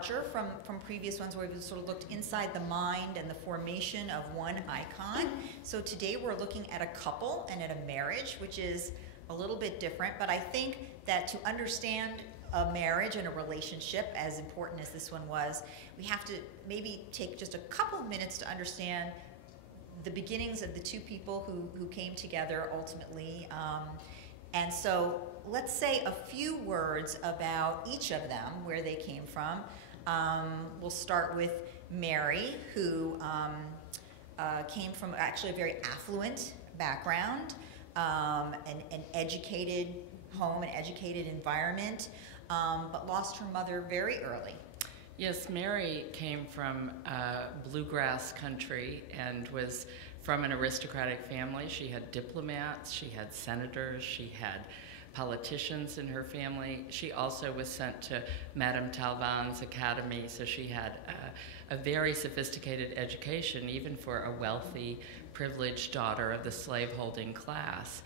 departure from previous ones where we've sort of looked inside the mind and the formation of one icon. So today we're looking at a couple and at a marriage, which is a little bit different, but I think that to understand a marriage and a relationship, as important as this one was, we have to maybe take just a couple of minutes to understand the beginnings of the two people who came together ultimately. And so let's say a few words about each of them, where they came from. We'll start with Mary, who came from actually a very affluent background, an educated home, an educated environment, but lost her mother very early. Yes, Mary came from bluegrass country and was from an aristocratic family. She had diplomats, she had senators, she had politicians in her family. She also was sent to Madame Talbot's academy, so she had a very sophisticated education, even for a wealthy, privileged daughter of the slaveholding class.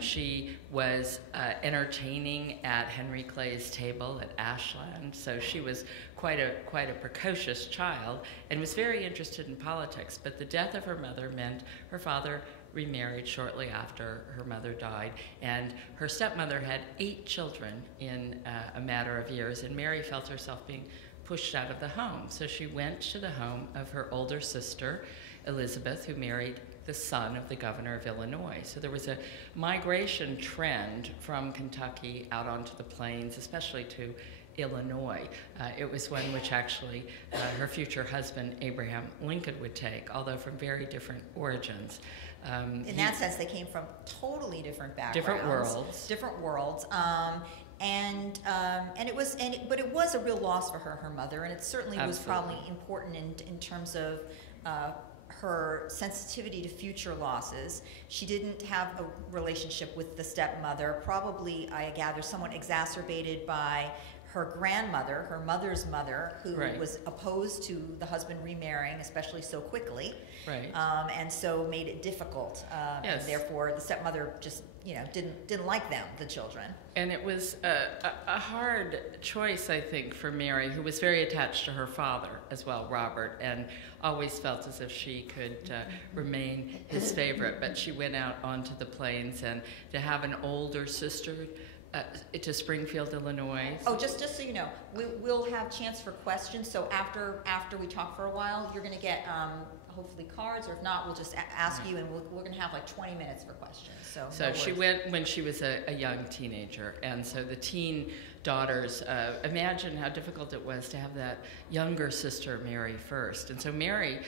She was entertaining at Henry Clay's table at Ashland, so she was quite a precocious child and was very interested in politics. But the death of her mother meant her father remarried shortly after her mother died, and her stepmother had 8 children in a matter of years, and Mary felt herself being pushed out of the home. So she went to the home of her older sister, Elizabeth, who married the son of the governor of Illinois. So there was a migration trend from Kentucky out onto the plains, especially to Illinois. It was one which actually her future husband, Abraham Lincoln, would take, although from very different origins. In that sense, they came from totally different backgrounds. Different worlds. But it was a real loss for her mother, and it certainly was Absolutely. probably important in terms of her sensitivity to future losses. She didn't have a relationship with the stepmother, probably, I gather, somewhat exacerbated by her grandmother, her mother's mother, who Right. was opposed to the husband remarrying, especially so quickly. Right. And so made it difficult. Yes. And therefore, the stepmother just, didn't like them, the children. And it was a hard choice, I think, for Mary, who was very attached to her father as well, Robert, and always felt as if she could remain his favorite. But she went out onto the plains, and to have an older sister to Springfield, Illinois. Oh, just so you know, we'll have chance for questions. So after we talk for a while, you're going to get hopefully cards, or if not, we'll just ask you, and we're going to have like 20 minutes for questions. So She went when she was a young teenager, and so the teen daughters, imagine how difficult it was to have that younger sister marry first. And so Mary,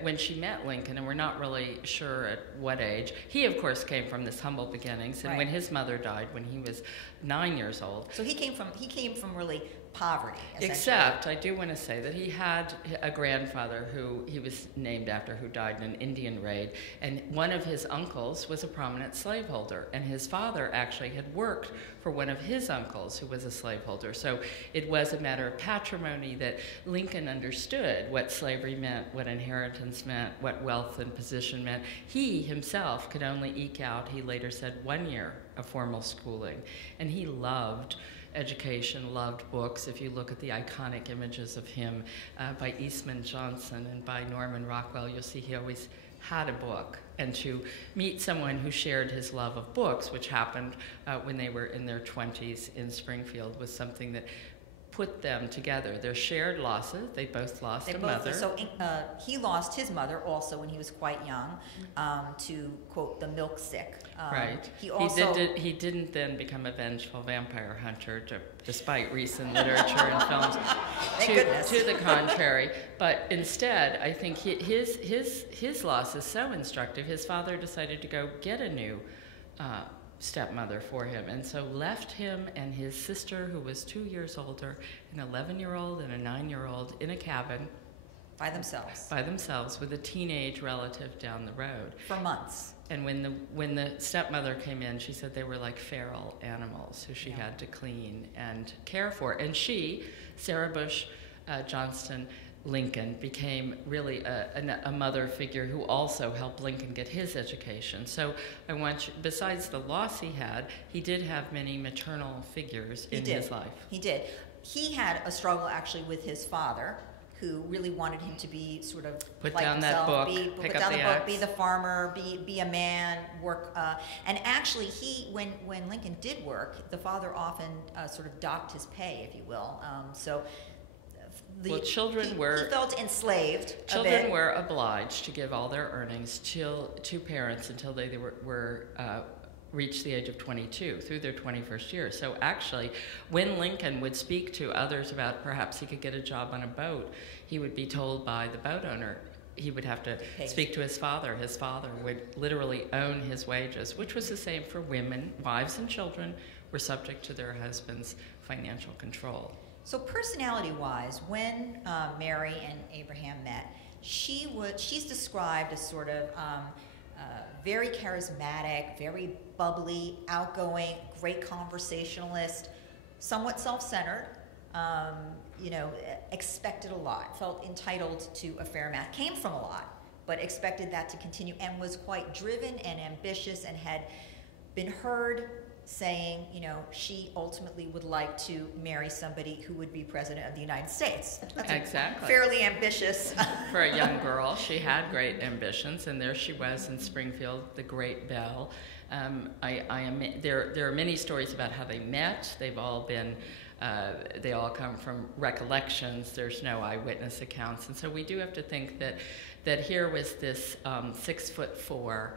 when she met Lincoln, and we're not really sure at what age, he of course came from this humble beginnings, and Right. when his mother died when he was 9 years old. So he came from really poverty, essentially. Except, I do want to say that he had a grandfather who he was named after, who died in an Indian raid, and one of his uncles was a prominent slaveholder, and his father actually had worked for one of his uncles who was a slaveholder. So it was a matter of patrimony that Lincoln understood what slavery meant, what inheritance meant, what wealth and position meant. He himself could only eke out, he later said, 1 year of formal schooling, and he loved education, loved books. If you look at the iconic images of him by Eastman Johnson and by Norman Rockwell, you'll see he always had a book. And to meet someone who shared his love of books, which happened when they were in their 20s in Springfield, was something that put them together. Their shared losses, they both lost a mother. So he lost his mother also when he was quite young, to quote, the milk sick. Right. He didn't then become a vengeful vampire hunter, despite recent literature and films. To the contrary. But instead, I think his loss is so instructive. His father decided to go get a new stepmother for him, and so left him and his sister, who was 2 years older, an 11-year-old and a 9-year-old, in a cabin by themselves with a teenage relative down the road for months. And when the stepmother came in, she said they were like feral animals who she had to clean and care for. And she, Sarah Bush Johnston Lincoln, became really a mother figure who also helped Lincoln get his education. So I want you, besides the loss he did have many maternal figures in his life. He did. he had a struggle actually with his father, who really wanted him to be sort of Put like down himself, that book, put pick down up the the book, axe. be the farmer, be a man, work. And actually, when Lincoln did work, the father often sort of docked his pay, if you will. Well, he felt enslaved. Children were obliged to give all their earnings to parents until they were reached the age of 22, through their 21st year. So actually, when Lincoln would speak to others about perhaps he could get a job on a boat, he would be told by the boat owner he would have to speak to his father. His father would literally own his wages, which was the same for women. Wives and children were subject to their husband's financial control. So personality-wise, when Mary and Abraham met, she's described as sort of very charismatic, very bubbly, outgoing, great conversationalist, somewhat self-centered, expected a lot, felt entitled to a fair amount, came from a lot, but expected that to continue, and was quite driven and ambitious, and had been heard saying, she ultimately would like to marry somebody who would be president of the United States. That's exactly. Fairly ambitious. For a young girl, she had great ambitions, and there she was in Springfield, the great belle. There are many stories about how they met. They've all been, they all come from recollections. There's no eyewitness accounts, and so we do have to think that here was this 6'4",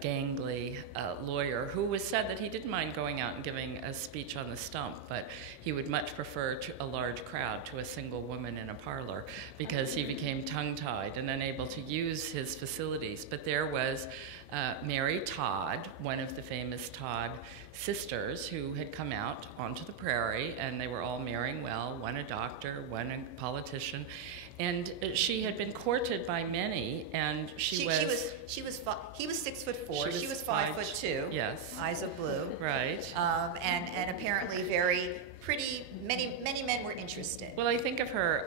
gangly lawyer who was said that he didn't mind going out and giving a speech on the stump, but he would much prefer a large crowd to a single woman in a parlor, because he became tongue-tied and unable to use his facilities. But there was Mary Todd, one of the famous Todd sisters, who had come out onto the prairie, and they were all marrying well, one a doctor, one a politician. And she had been courted by many, and he was 6'4", she was 5'2". Yes. Eyes of blue. Right. And apparently very pretty. Many men were interested. Well, I think of her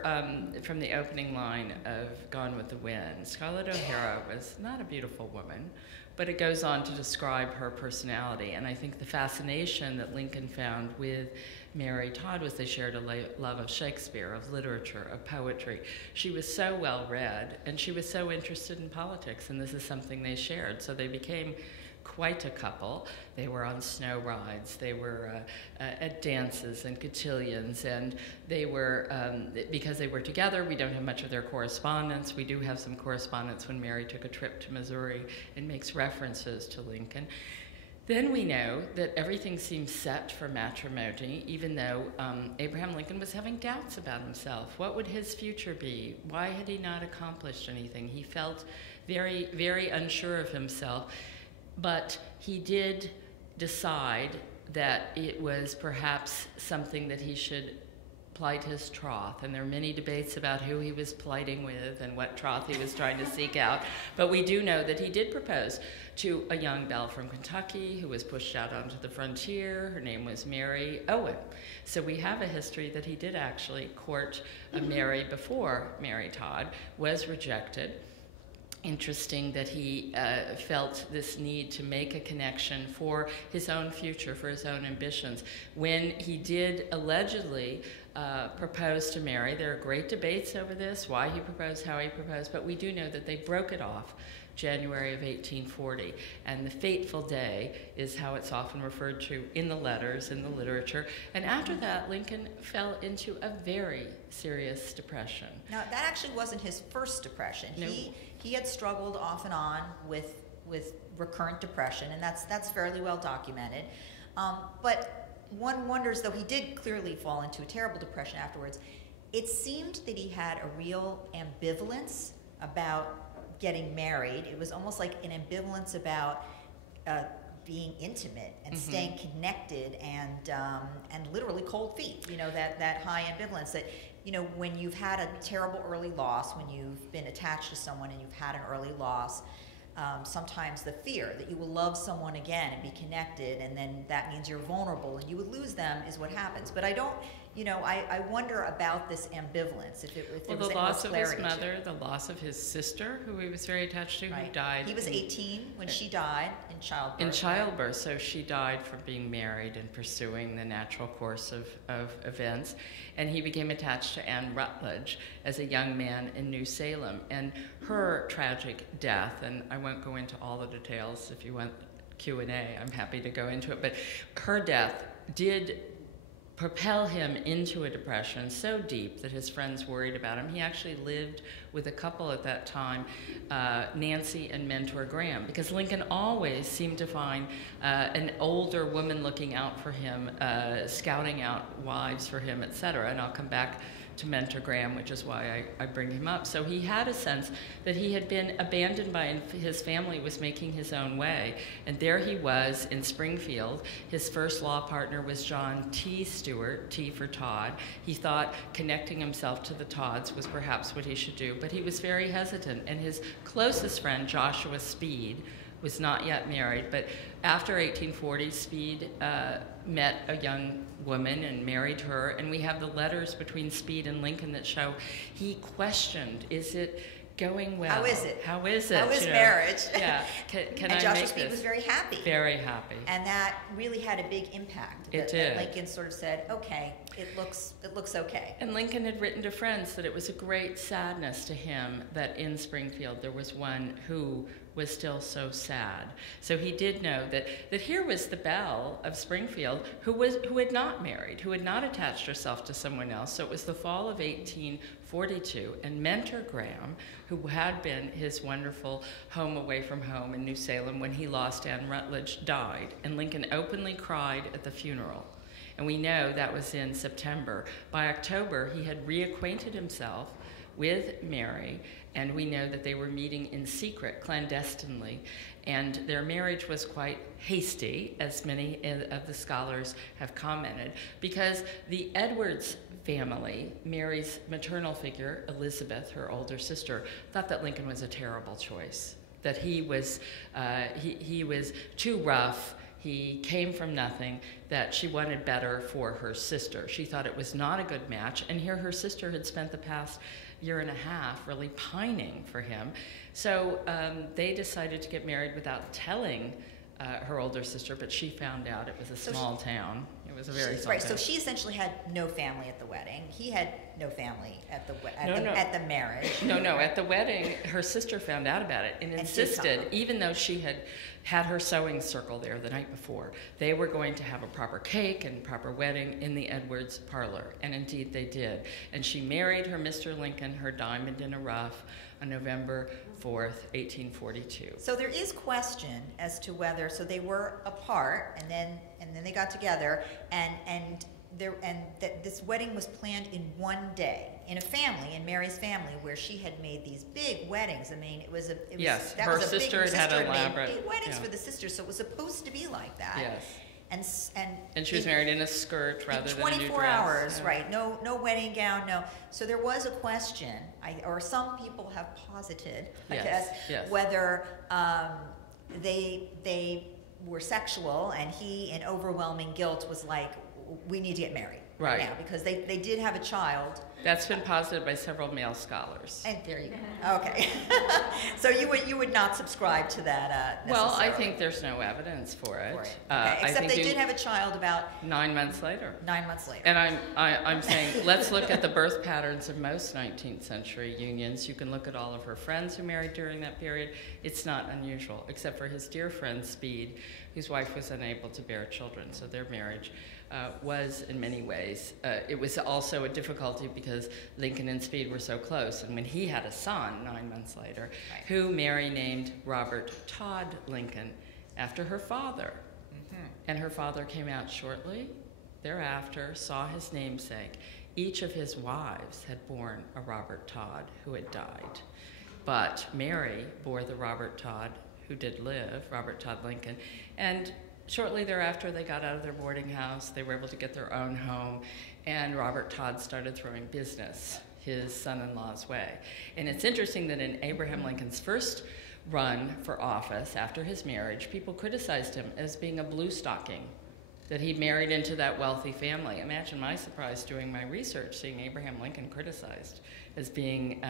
from the opening line of Gone with the Wind. Scarlett O'Hara was not a beautiful woman, but it goes on to describe her personality. And I think the fascination that Lincoln found with Mary Todd was they shared a love of Shakespeare, of literature, of poetry. She was so well read, and she was so interested in politics, and this is something they shared. So they became quite a couple. They were on snow rides, they were at dances and cotillions, and they were, because they were together, we don't have much of their correspondence. We do have some correspondence when Mary took a trip to Missouri and makes references to Lincoln. Then we know that everything seems set for matrimony, even though Abraham Lincoln was having doubts about himself. What would his future be? Why had he not accomplished anything? He felt very, very unsure of himself, but he did decide that it was perhaps something that he should plight his troth, and there are many debates about who he was plighting with and what troth he was trying to seek out, but we do know that he did propose to a young belle from Kentucky who was pushed out onto the frontier. Her name was Mary Owen. So we have a history that he did actually court Mary before Mary Todd was rejected. Interesting that he felt this need to make a connection for his own future, for his own ambitions. When he did allegedly propose to Mary, there are great debates over this, why he proposed, how he proposed, but we do know that they broke it off January of 1840. And the fateful day is how it's often referred to in the letters, in the literature. And after that, Lincoln fell into a very serious depression. Now, that actually wasn't his first depression. No. He had struggled off and on with recurrent depression, and that's fairly well documented. But one wonders, though he did clearly fall into a terrible depression afterwards, it seemed that he had a real ambivalence about getting married. It was almost like an ambivalence about being intimate and staying connected, and literally cold feet. That high ambivalence that, when you've had a terrible early loss, when you've been attached to someone and you've had an early loss, sometimes the fear that you will love someone again and be connected, and then that means you're vulnerable and you would lose them, is what happens. But I don't, I wonder about this ambivalence, if there was any more clarity. The loss of his mother, the loss of his sister, who he was very attached to, who died. He was 18 when she died in in childbirth. In childbirth, so she died from being married and pursuing the natural course of events. And he became attached to Anne Rutledge as a young man in New Salem. And her tragic death, and I won't go into all the details. If you want Q&A, I'm happy to go into it. But her death did propel him into a depression so deep that his friends worried about him. He actually lived with a couple at that time, Nancy and Mentor Graham, because Lincoln always seemed to find an older woman looking out for him, scouting out wives for him, etc. And I'll come back to Mentor Graham, which is why I bring him up. So he had a sense that he had been abandoned by his family, was making his own way. And there he was in Springfield. His first law partner was John T. Stewart, T for Todd. He thought connecting himself to the Todds was perhaps what he should do, but he was very hesitant. And his closest friend, Joshua Speed, was not yet married, but after 1840, Speed met a young woman and married her, and we have the letters between Speed and Lincoln that show he questioned, is it going well? How is it? How is it? How is marriage? Yeah. Can and I Joshua make Speed this? was very happy. Very happy. And that really had a big impact. It did. That Lincoln sort of said, okay, it looks okay. And Lincoln had written to friends that it was a great sadness to him that in Springfield there was one who was still so sad. So he did know that here was the belle of Springfield who had not married, who had not attached herself to someone else. So it was the fall of 1842, and Mentor Graham, who had been his wonderful home away from home in New Salem when he lost Anne Rutledge, died, and Lincoln openly cried at the funeral. And we know that was in September. By October, he had reacquainted himself with Mary, and we know that they were meeting in secret, clandestinely, and their marriage was quite hasty, as many of the scholars have commented, because the Edwards family, Mary's maternal figure, Elizabeth, her older sister, thought that Lincoln was a terrible choice, that he was too rough, he came from nothing, that she wanted better for her sister. She thought it was not a good match, and here her sister had spent the past year and a half really pining for him. So they decided to get married without telling her older sister, but she found out. It was a small town. It was a very small town. So she essentially had no family at the wedding. He had no family at the marriage. No, at the wedding, her sister found out about it and insisted, even though she had her sewing circle there the night before, they were going to have a proper cake and proper wedding in the Edwards parlor, and indeed they did. And she married her Mr. Lincoln, her diamond in a rough, on November 4th, 1842. So there is question as to whether, so they were apart, and then they got together, and that this wedding was planned in one day in a family, in Mary's family, where she had made these big weddings. I mean, her sister had elaborate big weddings for the sisters, so it was supposed to be like that. Yes. And she was married in a skirt rather than a new dress. 24 hours, yeah. Right? No wedding gown, no. So there was a question, or some people have posited, I guess, whether they were sexual, and he, in overwhelming guilt, was like, we need to get married now, because they did have a child. That's been posited by several male scholars. And there you go. Okay. So you would not subscribe to that necessarily. Well, I think there's no evidence for it. Okay. Except they did have a child about 9 months later. 9 months later. And I'm saying, let's look at the birth patterns of most 19th century unions. You can look at all of her friends who married during that period. It's not unusual, except for his dear friend Speed, whose wife was unable to bear children. So their marriage was in many ways, it was also a difficulty because Lincoln and Speed were so close. And when he had a son 9 months later, who Mary named Robert Todd Lincoln after her father. Mm-hmm. And her father came out shortly thereafter, saw his namesake. Each of his wives had borne a Robert Todd who had died. But Mary bore the Robert Todd who did live, Robert Todd Lincoln. And shortly thereafter, they got out of their boarding house. They were able to get their own home, and Robert Todd started throwing business his son-in-law's way. And it's interesting that in Abraham Lincoln's first run for office after his marriage, people criticized him as being a blue stocking, that he married into that wealthy family. Imagine my surprise doing my research, seeing Abraham Lincoln criticized as being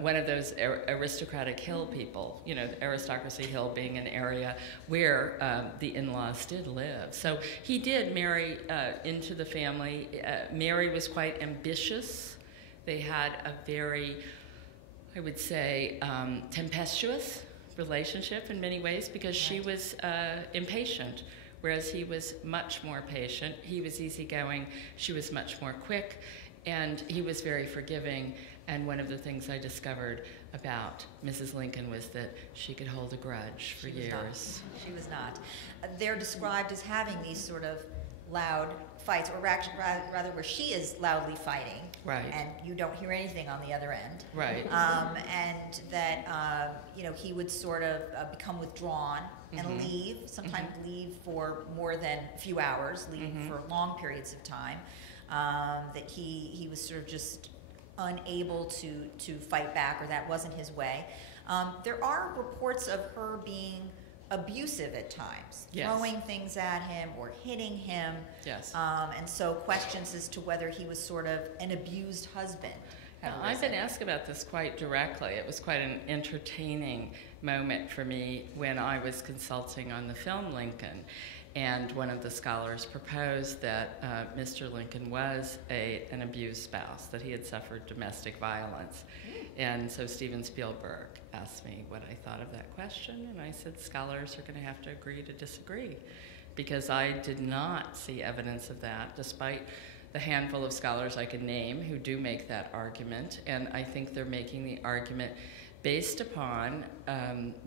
one of those aristocratic hill people, you know, the aristocracy hill being an area where the in-laws did live. So he did marry into the family. Mary was quite ambitious. They had a very, I would say, tempestuous relationship in many ways, because she was impatient, whereas he was much more patient. He was easygoing, she was much more quick, and he was very forgiving. And one of the things I discovered about Mrs. Lincoln was that she could hold a grudge for years. She was not. They're described as having these sort of loud fights, or actually rather where she is loudly fighting, right, and you don't hear anything on the other end, right, and that you know, he would sort of become withdrawn and leave, sometimes leave for more than a few hours, leave for long periods of time, that he was sort of just unable to fight back, or that wasn't his way. There are reports of her being abusive at times, throwing things at him or hitting him. Yes. And so questions as to whether he was sort of an abused husband. I've been asked about this quite directly. It was quite an entertaining moment for me when I was consulting on the film Lincoln. And one of the scholars proposed that Mr. Lincoln was an abused spouse, that he had suffered domestic violence. And so Steven Spielberg asked me what I thought of that question, and I said scholars are going to have to agree to disagree, because I did not see evidence of that, despite the handful of scholars I can name who do make that argument. And I think they're making the argument based upon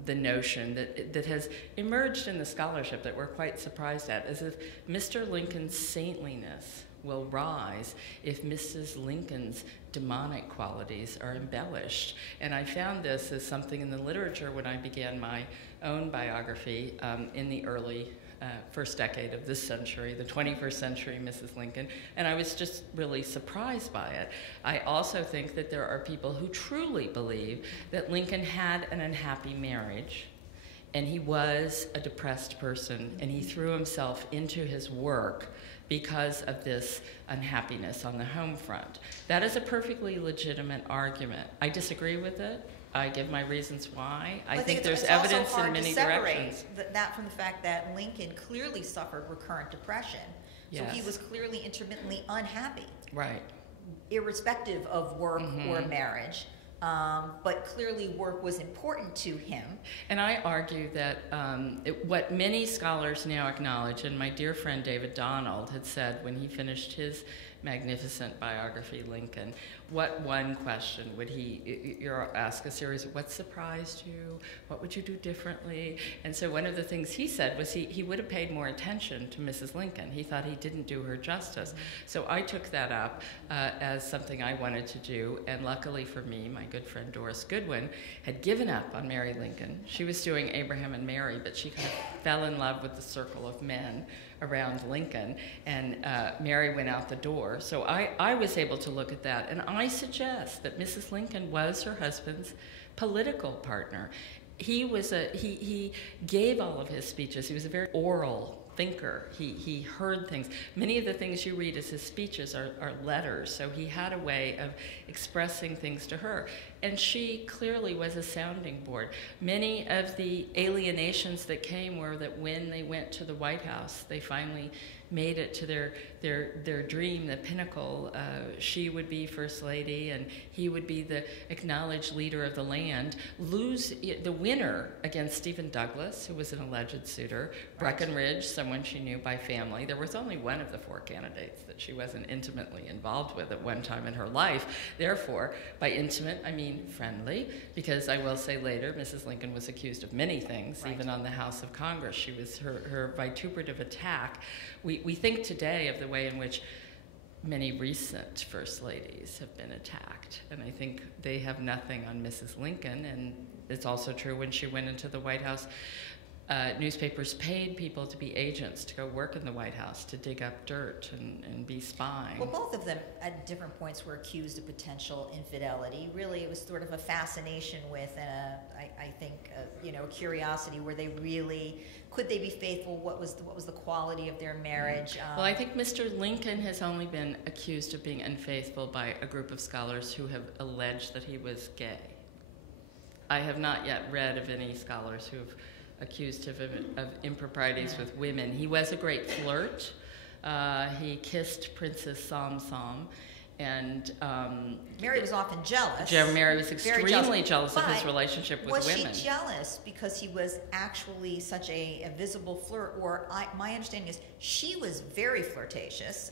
the notion that has emerged in the scholarship that we're quite surprised at, as if Mr. Lincoln's saintliness will rise if Mrs. Lincoln's demonic qualities are embellished. And I found this as something in the literature when I began my own biography in the early first decade of this century, the 21st century Mrs. Lincoln, and I was just really surprised by it. I also think that there are people who truly believe that Lincoln had an unhappy marriage, and he was a depressed person, and he threw himself into his work because of this unhappiness on the home front. That is a perfectly legitimate argument. I disagree with it. I give my reasons why. I think there's evidence in many directions. That from the fact that Lincoln clearly suffered recurrent depression. So he was clearly intermittently unhappy. Right. Irrespective of work or marriage. But clearly work was important to him. And I argue that what many scholars now acknowledge, and my dear friend David Donald had said when he finished his magnificent biography, Lincoln, what one question would he ask a series of what surprised you, what would you do differently? And so one of the things he said was he would have paid more attention to Mrs. Lincoln. He thought he didn't do her justice. So I took that up as something I wanted to do, and luckily for me, my good friend Doris Goodwin had given up on Mary Lincoln. She was doing Abraham and Mary, but she kind of fell in love with the circle of men around Lincoln, and Mary went out the door. So I was able to look at that, and I suggest that Mrs. Lincoln was her husband's political partner. He gave all of his speeches. He was a very oral thinker. He heard things. Many of the things you read as his speeches are letters, so he had a way of expressing things to her. And she clearly was a sounding board. Many of the alienations that came were that when they went to the White House, they finally made it to their dream, the pinnacle. She would be First Lady, and he would be the acknowledged leader of the land. Lose the winner against Stephen Douglas, who was an alleged suitor. Breckinridge, someone she knew by family. There was only one of the four candidates that she wasn't intimately involved with at one time in her life. Therefore, by intimate, I mean friendly, because I will say later, Mrs. Lincoln was accused of many things, even on the House of Congress. She was her vituperative attack. We think today of the way in which many recent First Ladies have been attacked, and I think they have nothing on Mrs. Lincoln, and it's also true when she went into the White House. newspapers paid people to be agents to go work in the White House, to dig up dirt and be spying. Well, both of them at different points were accused of potential infidelity. Really, it was sort of a fascination with, and I think, a curiosity. Were they really? Could they be faithful? What was the quality of their marriage? Well, I think Mr. Lincoln has only been accused of being unfaithful by a group of scholars who have alleged that he was gay. I have not yet read of any scholars who have accused him of improprieties with women. He was a great flirt. He kissed Princess Som Som, and Mary was often jealous. Mary was extremely jealous of his relationship with women. Was she jealous because he was actually such a visible flirt? Or my understanding is she was very flirtatious,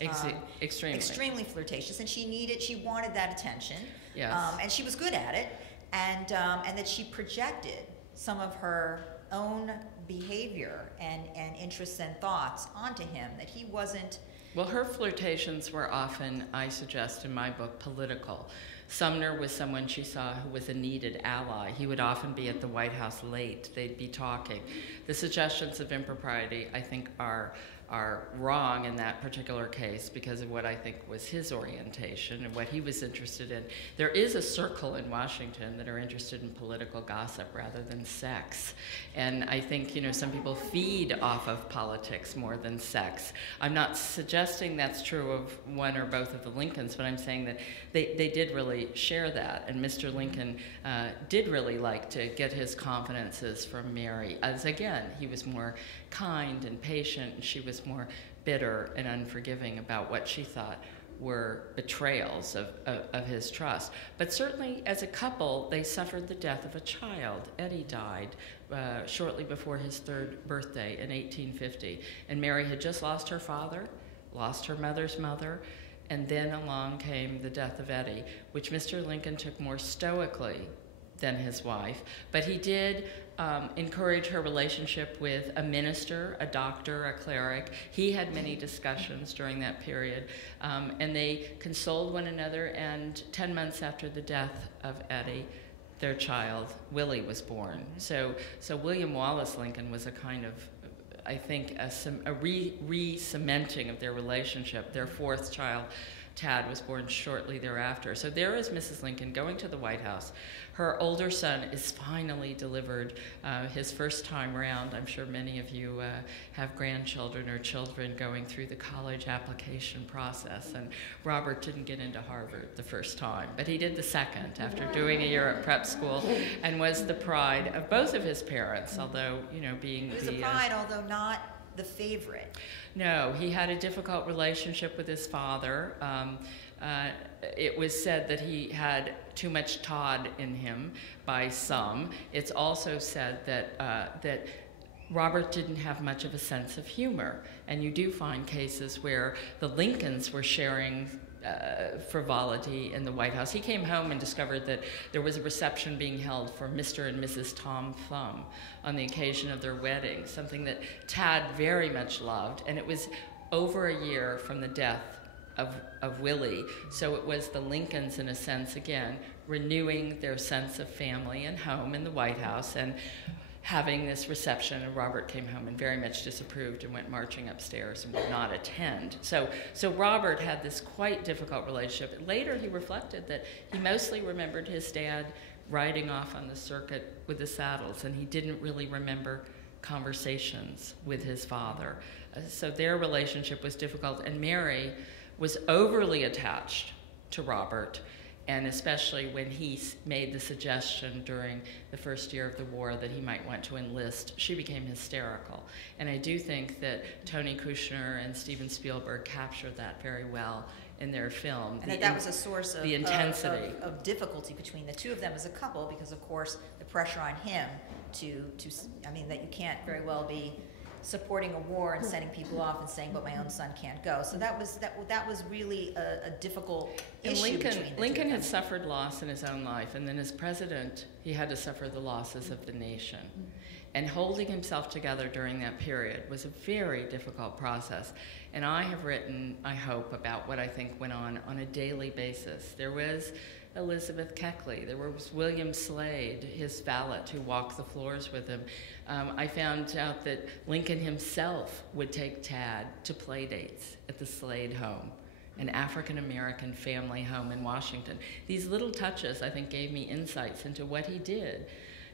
extremely flirtatious, and she wanted that attention. Yes. And she was good at it, and that she projected some of her own behavior and interests and thoughts onto him, that he wasn't. Well, her flirtations were often, I suggest in my book, political. Sumner was someone she saw who was a needed ally. He would often be at the White House late. They'd be talking. The suggestions of impropriety, I think, are wrong in that particular case because of what I think was his orientation and what he was interested in. There is a circle in Washington that are interested in political gossip rather than sex. And I think, some people feed off of politics more than sex. I'm not suggesting that's true of one or both of the Lincolns, but I'm saying that they did really share that. And Mr. Lincoln did really like to get his confidences from Mary, as again, he was more kind and patient, and she was more bitter and unforgiving about what she thought were betrayals of his trust. But certainly as a couple, they suffered the death of a child. Eddie died shortly before his 3rd birthday in 1850. And Mary had just lost her father, lost her mother's mother, and then along came the death of Eddie, which Mr. Lincoln took more stoically than his wife. But he did encourage her relationship with a minister, a doctor, a cleric. He had many discussions during that period, and they consoled one another, and 10 months after the death of Eddie, their child, Willie, was born. So William Wallace Lincoln was a kind of, I think, a re-cementing of their relationship. Their 4th child, Tad, was born shortly thereafter. So there is Mrs. Lincoln going to the White House. Her older son is finally delivered his first time around. I'm sure many of you have grandchildren or children going through the college application process. And Robert didn't get into Harvard the first time, but he did the second after doing a year at prep school, and was the pride of both of his parents, although, being He was a pride, although not the favorite. No, he had a difficult relationship with his father. It was said that he had too much Todd in him by some. It's also said that Robert didn't have much of a sense of humor. And you do find cases where the Lincolns were sharing frivolity in the White House. He came home and discovered that there was a reception being held for Mr. and Mrs. Tom Thumb on the occasion of their wedding, something that Tad very much loved. And it was over a year from the death of Willie. So it was the Lincolns, in a sense, again, renewing their sense of family and home in the White House and having this reception. And Robert came home and very much disapproved and went marching upstairs and would not attend. So Robert had this quite difficult relationship. Later he reflected that he mostly remembered his dad riding off on the circuit with the saddles, and he didn't really remember conversations with his father. So their relationship was difficult, and Mary was overly attached to Robert, and especially when he made the suggestion during the first year of the war that he might want to enlist, she became hysterical. And I do think that Tony Kushner and Steven Spielberg captured that very well in their film. And that was a source of, the intensity of difficulty between the two of them as a couple, because of course the pressure on him that you can't very well be supporting a war and sending people off and saying, but my own son can't go. So that was really a difficult issue between the two. Lincoln had suffered loss in his own life, and then as president, he had to suffer the losses of the nation. And holding himself together during that period was a very difficult process. And I have written, I hope, about what I think went on a daily basis. There was Elizabeth Keckley. There was William Slade, his valet, who walked the floors with him. I found out that Lincoln himself would take Tad to play dates at the Slade home, an African-American family home in Washington. These little touches, I think, gave me insights into what he did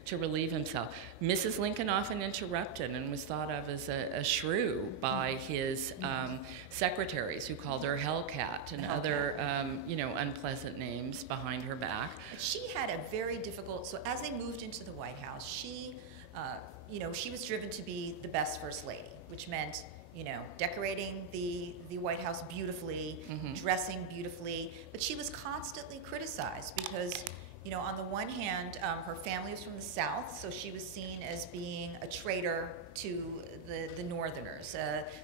to relieve himself. Mrs. Lincoln often interrupted and was thought of as a shrew by his secretaries, who called her Hellcat and other, unpleasant names behind her back. But she had a very difficult, so as they moved into the White House, she was driven to be the best First Lady, which meant, decorating the White House beautifully, dressing beautifully, but she was constantly criticized because, on the one hand, her family was from the South, so she was seen as being a traitor to the Northerners.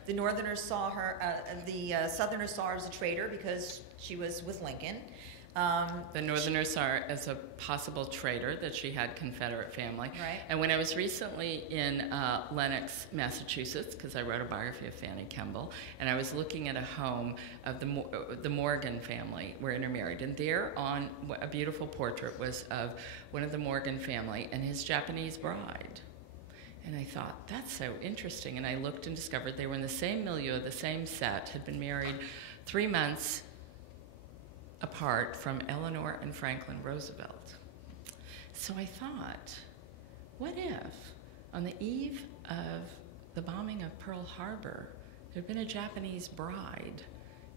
The Northerners saw her, the Southerners saw her as a traitor because she was with Lincoln. The Northerners saw her as a possible traitor, that she had Confederate family. Right. And when I was recently in Lenox, Massachusetts, because I wrote a biography of Fanny Kemble, and I was looking at a home of the Morgan family were intermarried, and there on a beautiful portrait was of one of the Morgan family and his Japanese bride. And I thought, that's so interesting. And I looked and discovered they were in the same milieu, the same set, had been married 3 months apart from Eleanor and Franklin Roosevelt. So I thought, what if on the eve of the bombing of Pearl Harbor, there had been a Japanese bride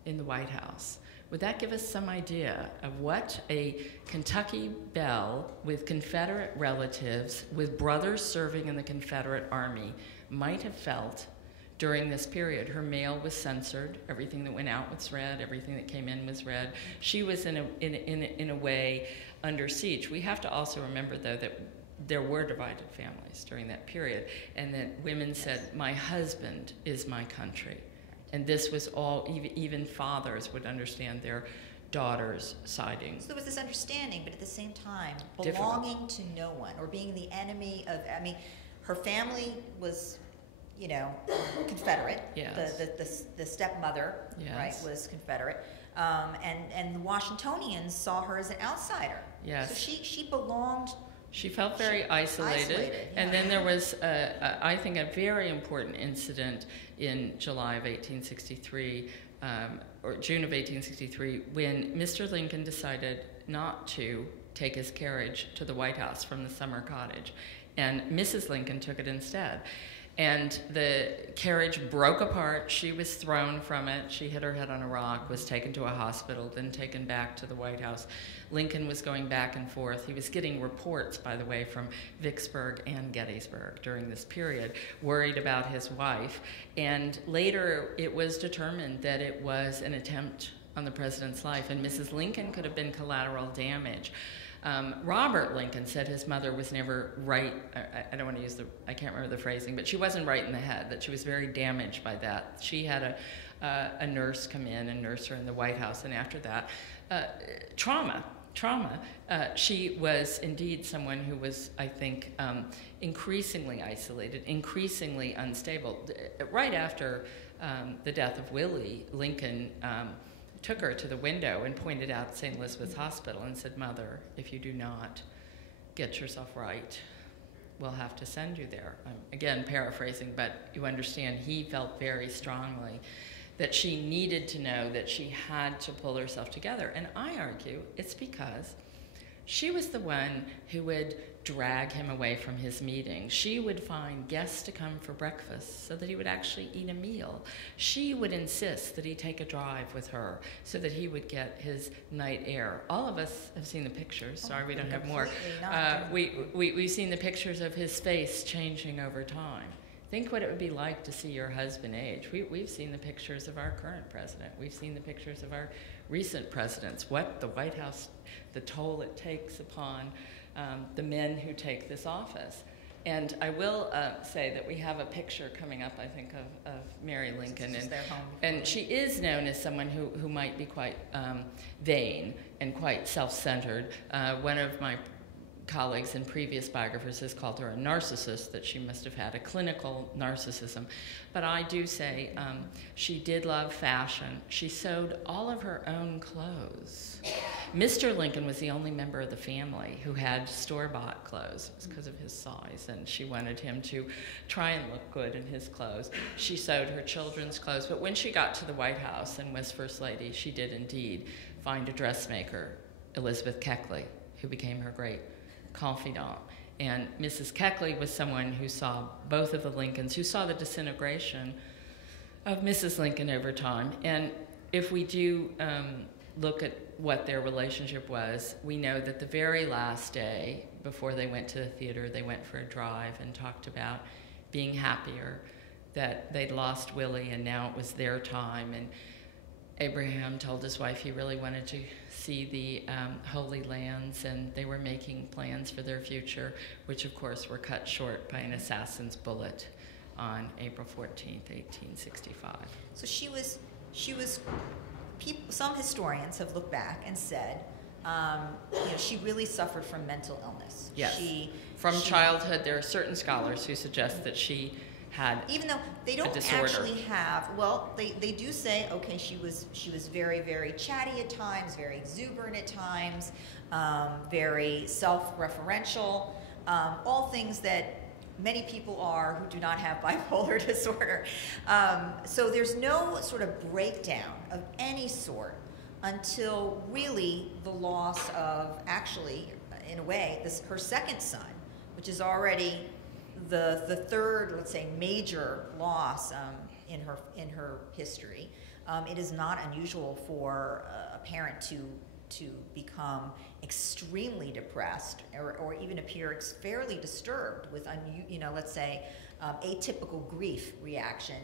in the White House? Would that give us some idea of what a Kentucky belle with Confederate relatives, with brothers serving in the Confederate Army, might have felt during this period? Her mail was censored. Everything that went out was read. Everything that came in was read. She was in a way under siege. We have to also remember, though, that there were divided families during that period, and that women said, "My husband is my country," and this was all. Even fathers would understand their daughters siding. So there was this understanding, but at the same time, belonging to no one or being the enemy of. I mean, her family was, Confederate. Yes. The stepmother, yes, right, was Confederate, and the Washingtonians saw her as an outsider. Yes. So she belonged. She felt very isolated. Yeah. And then there was, I think, a very important incident in July of 1863, or June of 1863, when Mr. Lincoln decided not to take his carriage to the White House from the summer cottage, and Mrs. Lincoln took it instead. And the carriage broke apart. She was thrown from it. She hit her head on a rock, was taken to a hospital, then taken back to the White House. Lincoln was going back and forth. He was getting reports, by the way, from Vicksburg and Gettysburg during this period, worried about his wife. And later it was determined that it was an attempt on the president's life, and Mrs. Lincoln could have been collateral damage. Robert Lincoln said his mother was never right. I don't want to use I can't remember the phrasing, but she wasn't right in the head, that she was very damaged by that. She had a nurse come in and nurse her in the White House, and after that, trauma. She was indeed someone who was, I think, increasingly isolated, increasingly unstable. Right after the death of Willie, Lincoln took her to the window and pointed out St. Elizabeth's Hospital and said, "Mother, if you do not get yourself right, we'll have to send you there." I'm, again, paraphrasing, but you understand he felt very strongly that she needed to know that she had to pull herself together. And I argue it's because she was the one who would drag him away from his meetings. She would find guests to come for breakfast so that he would actually eat a meal. She would insist that he take a drive with her so that he would get his night air. All of us have seen the pictures. Sorry, we don't have more. We've seen the pictures of his face changing over time. Think what it would be like to see your husband age. We've seen the pictures of our current president. We've seen the pictures of our recent presidents. What the White House, the toll it takes upon the men who take this office. And I will say that we have a picture coming up, I think, of Mary Lincoln. And she is known as someone who might be quite vain and quite self-centered. One of my colleagues and previous biographers has called her a narcissist, that she must have had a clinical narcissism. But I do say she did love fashion. She sewed all of her own clothes. Mr. Lincoln was the only member of the family who had store-bought clothes. It was because of his size, and she wanted him to try and look good in his clothes. She sewed her children's clothes, but when she got to the White House and was First Lady, she did indeed find a dressmaker, Elizabeth Keckley, who became her great confidant. And Mrs. Keckley was someone who saw both of the Lincolns, who saw the disintegration of Mrs. Lincoln over time. And if we do look at what their relationship was, we know that the very last day before they went to the theater, they went for a drive and talked about being happier, that they'd lost Willie and now it was their time. And Abraham told his wife he really wanted to see the Holy Lands, and they were making plans for their future, which of course were cut short by an assassin's bullet on April 14th, 1865. So she was some historians have looked back and said, she really suffered from mental illness. Yes. From childhood, there are certain scholars who suggest that she had, even though they don't actually have, well, they do say, okay, she was very, very chatty at times, very exuberant at times, very self-referential, all things that many people are who do not have bipolar disorder. So there's no sort of breakdown of any sort until really the loss of, actually, in a way, her second son, which is already the third, let's say, major loss in her history. It is not unusual for a parent to become extremely depressed or even appear fairly disturbed with, let's say, atypical grief reaction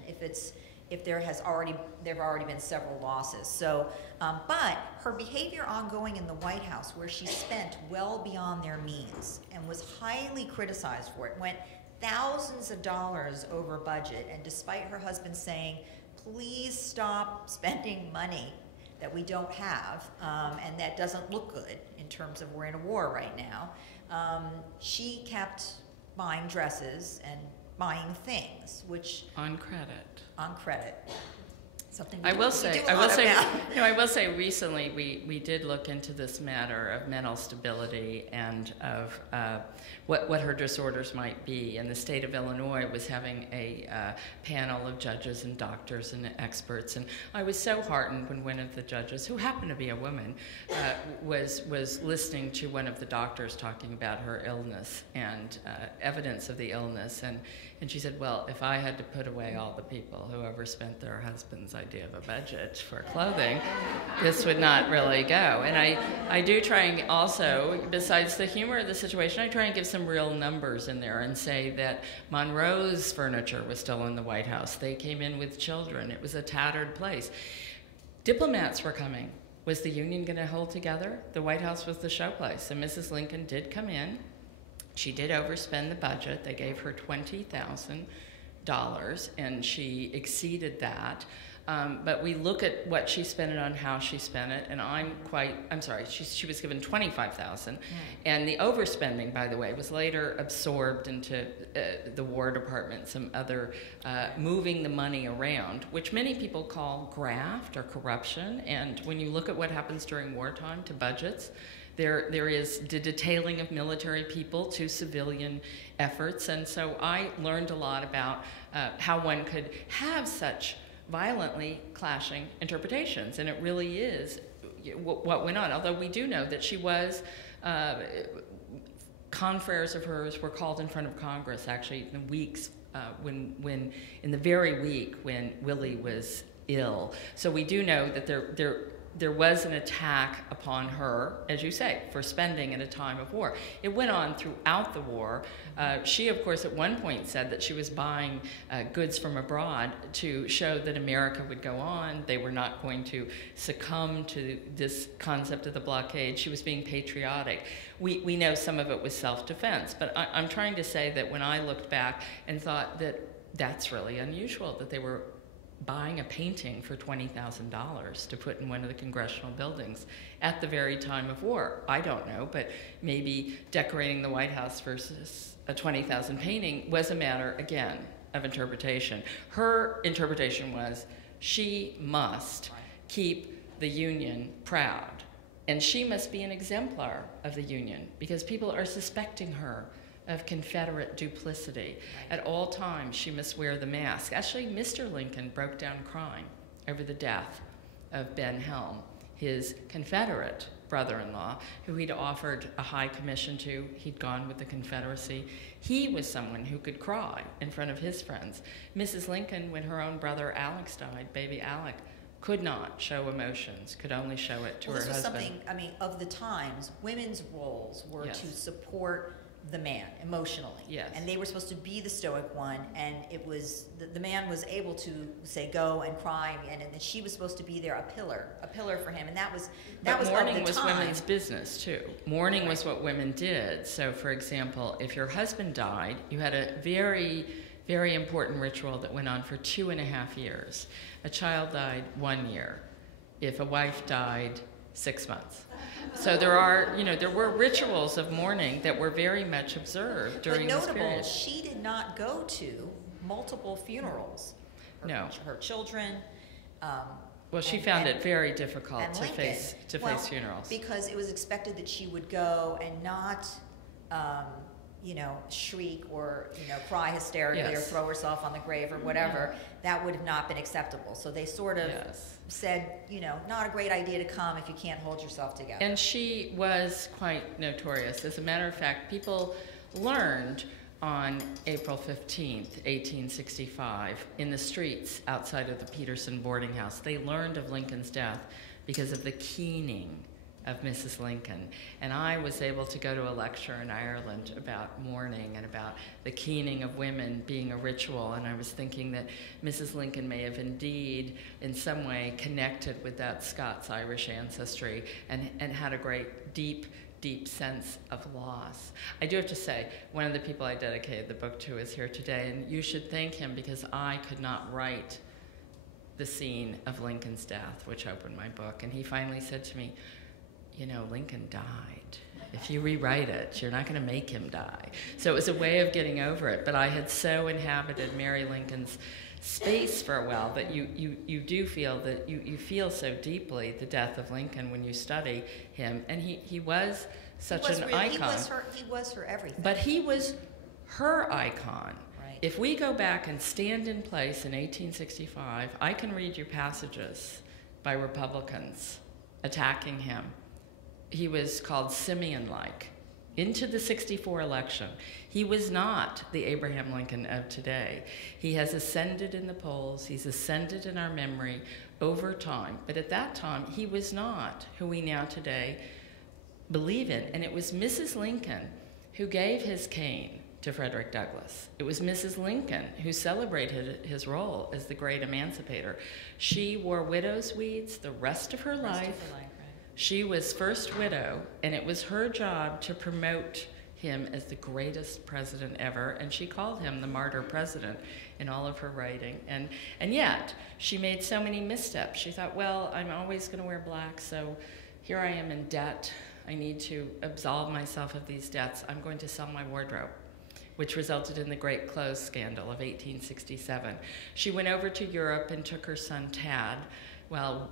if there have already been several losses. So, but her behavior ongoing in the White House, where she spent well beyond their means and was highly criticized for it, went thousands of dollars over budget, and despite her husband saying, please stop spending money that we don't have, and that doesn't look good in terms of we're in a war right now, she kept buying dresses and buying things, which on credit. Something I will say recently we did look into this matter of mental stability and of what her disorders might be. And the state of Illinois was having a panel of judges and doctors and experts. And I was so heartened when one of the judges, who happened to be a woman, was listening to one of the doctors talking about her illness and evidence of the illness. And she said, well, if I had to put away all the people who overspent their husband's idea of a budget for clothing, this would not really go. And I do try and also, besides the humor of the situation, I try and give some real numbers in there and say that Monroe's furniture was still in the White House. They came in with children. It was a tattered place. Diplomats were coming. Was the Union going to hold together? The White House was the showplace. And Mrs. Lincoln did come in. She did overspend the budget. They gave her $20,000, and she exceeded that. But we look at what she spent it on, how she spent it, and she was given $25,000. And the overspending, by the way, was later absorbed into the War Department, some other moving the money around, which many people call graft or corruption. And when you look at what happens during wartime to budgets, there is the detailing of military people to civilian efforts. And so I learned a lot about how one could have such violently clashing interpretations. And it really is what went on. Although we do know that she was, confreres of hers were called in front of Congress actually in weeks, in the very week when Willie was ill. So we do know that there was an attack upon her, as you say, for spending at a time of war. It went on throughout the war. She, of course, at one point said that she was buying goods from abroad to show that America would go on. They were not going to succumb to this concept of the blockade. She was being patriotic. We know some of it was self-defense, but I'm trying to say that when I looked back and thought that that's really unusual, that they were buying a painting for $20,000 to put in one of the congressional buildings at the very time of war. I don't know, but maybe decorating the White House versus a $20,000 painting was a matter, again, of interpretation. Her interpretation was she must keep the Union proud, and she must be an exemplar of the Union because people are suspecting her of Confederate duplicity. Right. At all times, she must wear the mask. Actually, Mr. Lincoln broke down crying over the death of Ben Helm, his Confederate brother-in-law, who he'd offered a high commission to. He'd gone with the Confederacy. He was someone who could cry in front of his friends. Mrs. Lincoln, when her own brother Alex died, baby Alec, could not show emotions, could only show it to her husband. This was something, I mean, of the times, women's roles were to support the man emotionally. Yes. And they were supposed to be the stoic one, and it was, the man was able to say, go and cry, and she was supposed to be there, a pillar for him, and that was mourning was women's business, too. Mourning was what women did. So, for example, if your husband died, you had a very, very important ritual that went on for 2.5 years. A child died 1 year. If a wife died, 6 months. So there were rituals of mourning that were very much observed during this period. But notable, she did not go to multiple funerals. Her children. Well, she found it very difficult to face funerals. Because it was expected that she would go and not, shriek or, cry hysterically or throw herself on the grave or whatever. Yeah. That would have not been acceptable. So they sort of said, not a great idea to come if you can't hold yourself together. And she was quite notorious. As a matter of fact, people learned on April 15th, 1865, in the streets outside of the Peterson boarding house. They learned of Lincoln's death because of the keening of Mrs. Lincoln. And I was able to go to a lecture in Ireland about mourning and about the keening of women being a ritual, and I was thinking that Mrs. Lincoln may have indeed in some way connected with that Scots-Irish ancestry and had a great deep sense of loss. I do have to say, one of the people I dedicated the book to is here today, and you should thank him because I could not write the scene of Lincoln's death, which opened my book, and he finally said to me, Lincoln died. If you rewrite it, you're not going to make him die. So it was a way of getting over it. But I had so inhabited Mary Lincoln's space for a while that you do feel that you feel so deeply the death of Lincoln when you study him. And he was such an icon. He was her everything. But he was her icon. Right. If we go back and stand in place in 1865, I can read you passages by Republicans attacking him. He was called Simeon-like. Into the 64 election, he was not the Abraham Lincoln of today. He has ascended in the polls, he's ascended in our memory over time, but at that time, he was not who we now today believe in. And it was Mrs. Lincoln who gave his cane to Frederick Douglass. It was Mrs. Lincoln who celebrated his role as the great emancipator. She wore widow's weeds the rest of her life. She was first widow, and it was her job to promote him as the greatest president ever, and she called him the martyr president in all of her writing. And yet, she made so many missteps. She thought, well, I'm always going to wear black, so here I am in debt. I need to absolve myself of these debts. I'm going to sell my wardrobe, which resulted in the Great Clothes Scandal of 1867. She went over to Europe and took her son Tad while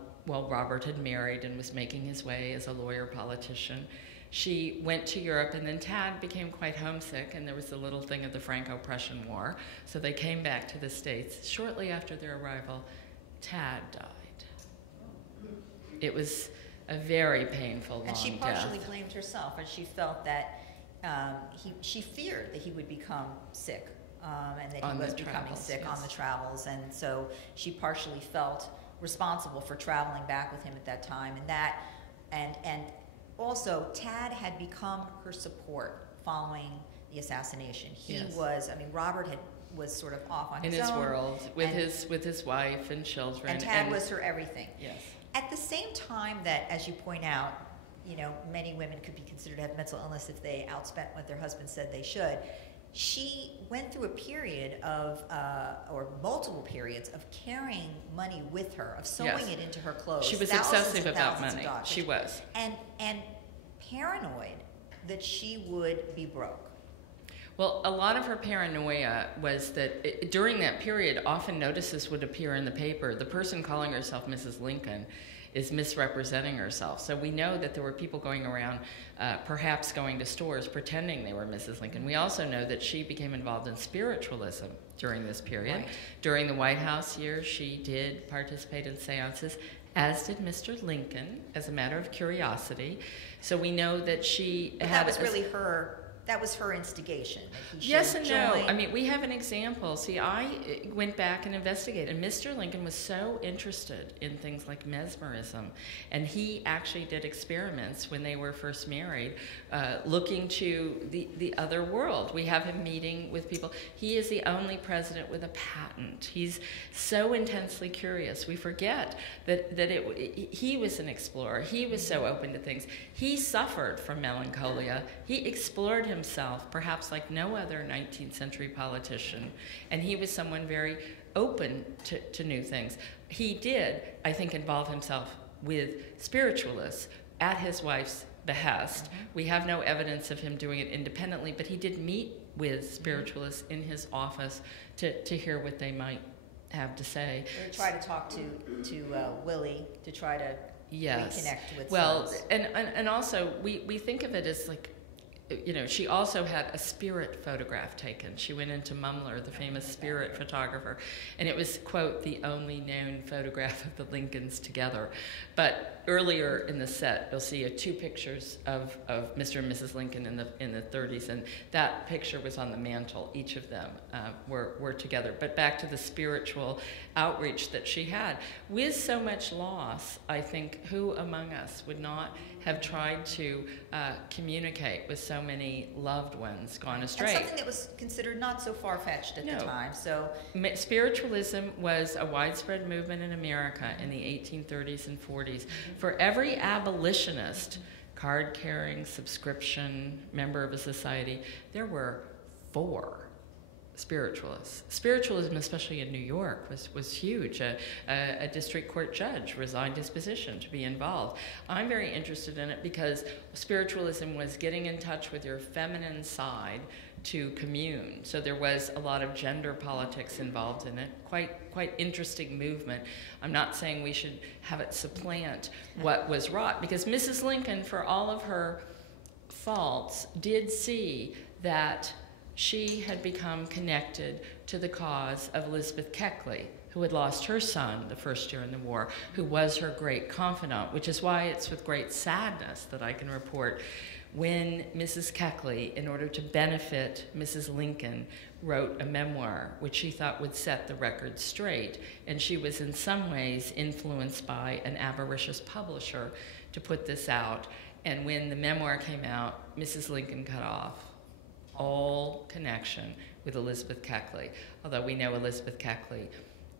Robert had married and was making his way as a lawyer politician. She went to Europe, and then Tad became quite homesick, and there was the little thing of the Franco-Prussian War, so they came back to the States. Shortly after their arrival, Tad died. It was a very painful, long death. And she partially blamed herself, and she felt that she feared that he would become sick, and that he was becoming sick on the travels, and so she partially felt responsible for traveling back with him at that time, and also Tad had become her support following the assassination. He was, Robert was sort of off on his own. In his world, with his wife and children. And Tad was her everything. Yes. At the same time that, as you point out, many women could be considered to have mental illness if they outspent what their husband said they should. she went through a period of, or multiple periods of carrying money with her, of sewing it into her clothes. She was thousands obsessive and about thousands money. of dollars. She was. And paranoid that she would be broke. Well, a lot of her paranoia was that during that period, often notices would appear in the paper. The person calling herself Mrs. Lincoln is misrepresenting herself. So we know that there were people going around, perhaps going to stores, pretending they were Mrs. Lincoln. We also know that she became involved in spiritualism during this period. Right. During the White House years, she did participate in seances, as did Mr. Lincoln, as a matter of curiosity. So we know that she But had... that was really her... That was her instigation. That he Yes should and join. no. I mean, we have an example. See, I went back and investigated, and Mr. Lincoln was so interested in things like mesmerism, and he actually did experiments when they were first married, looking to the other world. We have him meeting with people. He is the only president with a patent. He's so intensely curious. We forget that he was an explorer. He was so open to things. He suffered from melancholia. He explored himself, perhaps like no other 19th century politician, and he was someone very open to new things. He did, I think, involve himself with spiritualists at his wife's behest. We have no evidence of him doing it independently, but he did meet with spiritualists in his office to hear what they might have to say. Or try to talk to Willie to try to reconnect with sons. And also we think of it as like, you know, she also had a spirit photograph taken. She went into Mumler, the famous spirit photographer, and it was, quote, the only known photograph of the Lincolns together. But earlier in the set, you'll see two pictures of Mr. and Mrs. Lincoln in the 30s, and that picture was on the mantle. Each of them were together. But back to the spiritual outreach that she had. With so much loss, I think, who among us would not have tried to communicate with so many loved ones gone astray? And something that was considered not so far-fetched at the time. So spiritualism was a widespread movement in America in the 1830s and 40s. For every abolitionist, card-carrying, subscription, member of a society, there were 4 spiritualists. Spiritualism, especially in New York, was huge. A district court judge resigned his position to be involved. I'm very interested in it because spiritualism was getting in touch with your feminine side to commune. So there was a lot of gender politics involved in it. Quite interesting movement. I'm not saying we should have it supplant what was wrought, because Mrs. Lincoln, for all of her faults, did see that she had become connected to the cause of Elizabeth Keckley, who had lost her son the first year in the war, who was her great confidant, which is why it's with great sadness that I can report when Mrs. Keckley, in order to benefit Mrs. Lincoln, wrote a memoir which she thought would set the record straight, and she was in some ways influenced by an avaricious publisher to put this out. And when the memoir came out, Mrs. Lincoln cut off all connection with Elizabeth Keckley, although we know Elizabeth Keckley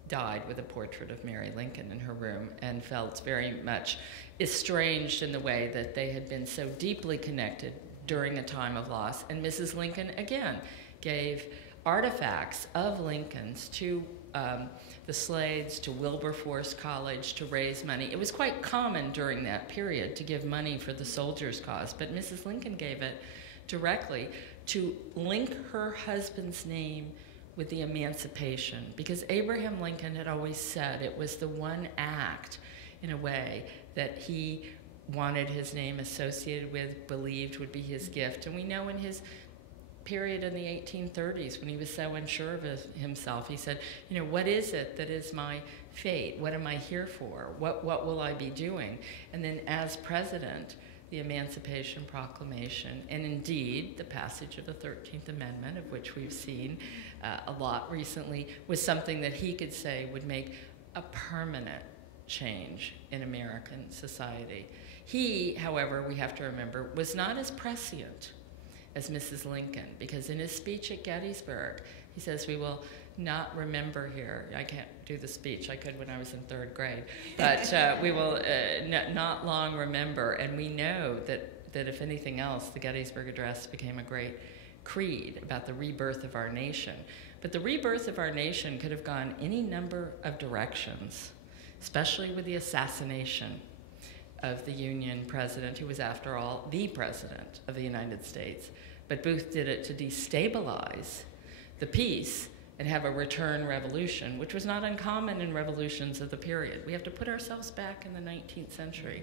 died with a portrait of Mary Lincoln in her room and felt very much estranged in the way that they had been so deeply connected during a time of loss. And Mrs. Lincoln, again, gave artifacts of Lincoln's to the Slades, to Wilberforce College, to raise money. It was quite common during that period to give money for the soldiers' cause, but Mrs. Lincoln gave it directly to link her husband's name with the emancipation, because Abraham Lincoln had always said it was the one act, in a way, that he wanted his name associated with, believed would be his gift. And we know in his period in the 1830s, when he was so unsure of himself, he said, you know, what is it that is my fate? What am I here for? What will I be doing? And then as president, the Emancipation Proclamation, and indeed the passage of the 13th Amendment, of which we've seen a lot recently, was something that he could say would make a permanent change in American society. He, however, we have to remember, was not as prescient as Mrs. Lincoln, because in his speech at Gettysburg, he says, we will not remember here. I can't do the speech. I could when I was in 3rd grade. But we will not long remember. And we know that if anything else, the Gettysburg Address became a great creed about the rebirth of our nation. But the rebirth of our nation could have gone any number of directions, especially with the assassination of the Union president, who was, after all, the president of the United States. But Booth did it to destabilize the peace and have a return revolution, which was not uncommon in revolutions of the period. We have to put ourselves back in the 19th century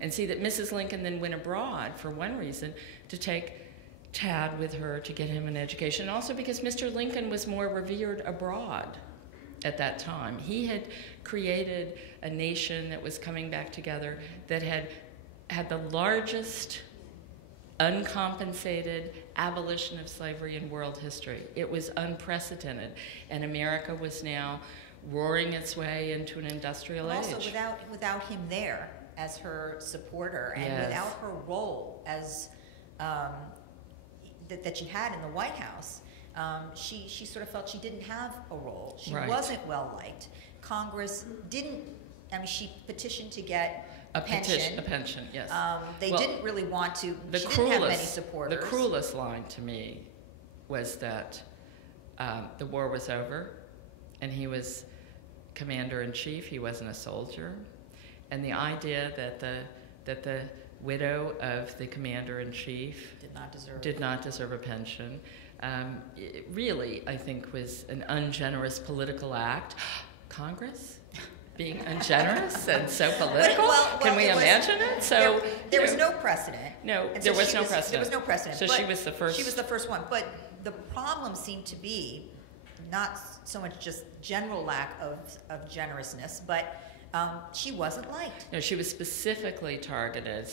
and see that Mrs. Lincoln then went abroad, for one reason, to take Tad with her to get him an education, and also because Mr. Lincoln was more revered abroad at that time. He had created a nation that was coming back together, that had the largest uncompensated abolition of slavery in world history. It was unprecedented, and America was now roaring its way into an industrial age. Also, without him there as her supporter, and Yes. without her role as that she had in the White House, she sort of felt she didn't have a role. She Right. wasn't well liked. Congress didn't. I mean, she petitioned to get A pension. pension, yes. They Well, didn't really want to. The She cruelest, didn't have many supporters. The cruelest line to me was that the war was over, and he was commander-in-chief. He wasn't a soldier, and the idea that the widow of the commander-in-chief did not deserve a pension, it really, I think, was an ungenerous political act. Congress being ungenerous and so political? Can we imagine it? So there was no precedent. No, And there so was she no precedent. There was no precedent. So but she was the first. She was the first one. But the problem seemed to be not so much just general lack of generousness, but she wasn't liked. No, she was specifically targeted,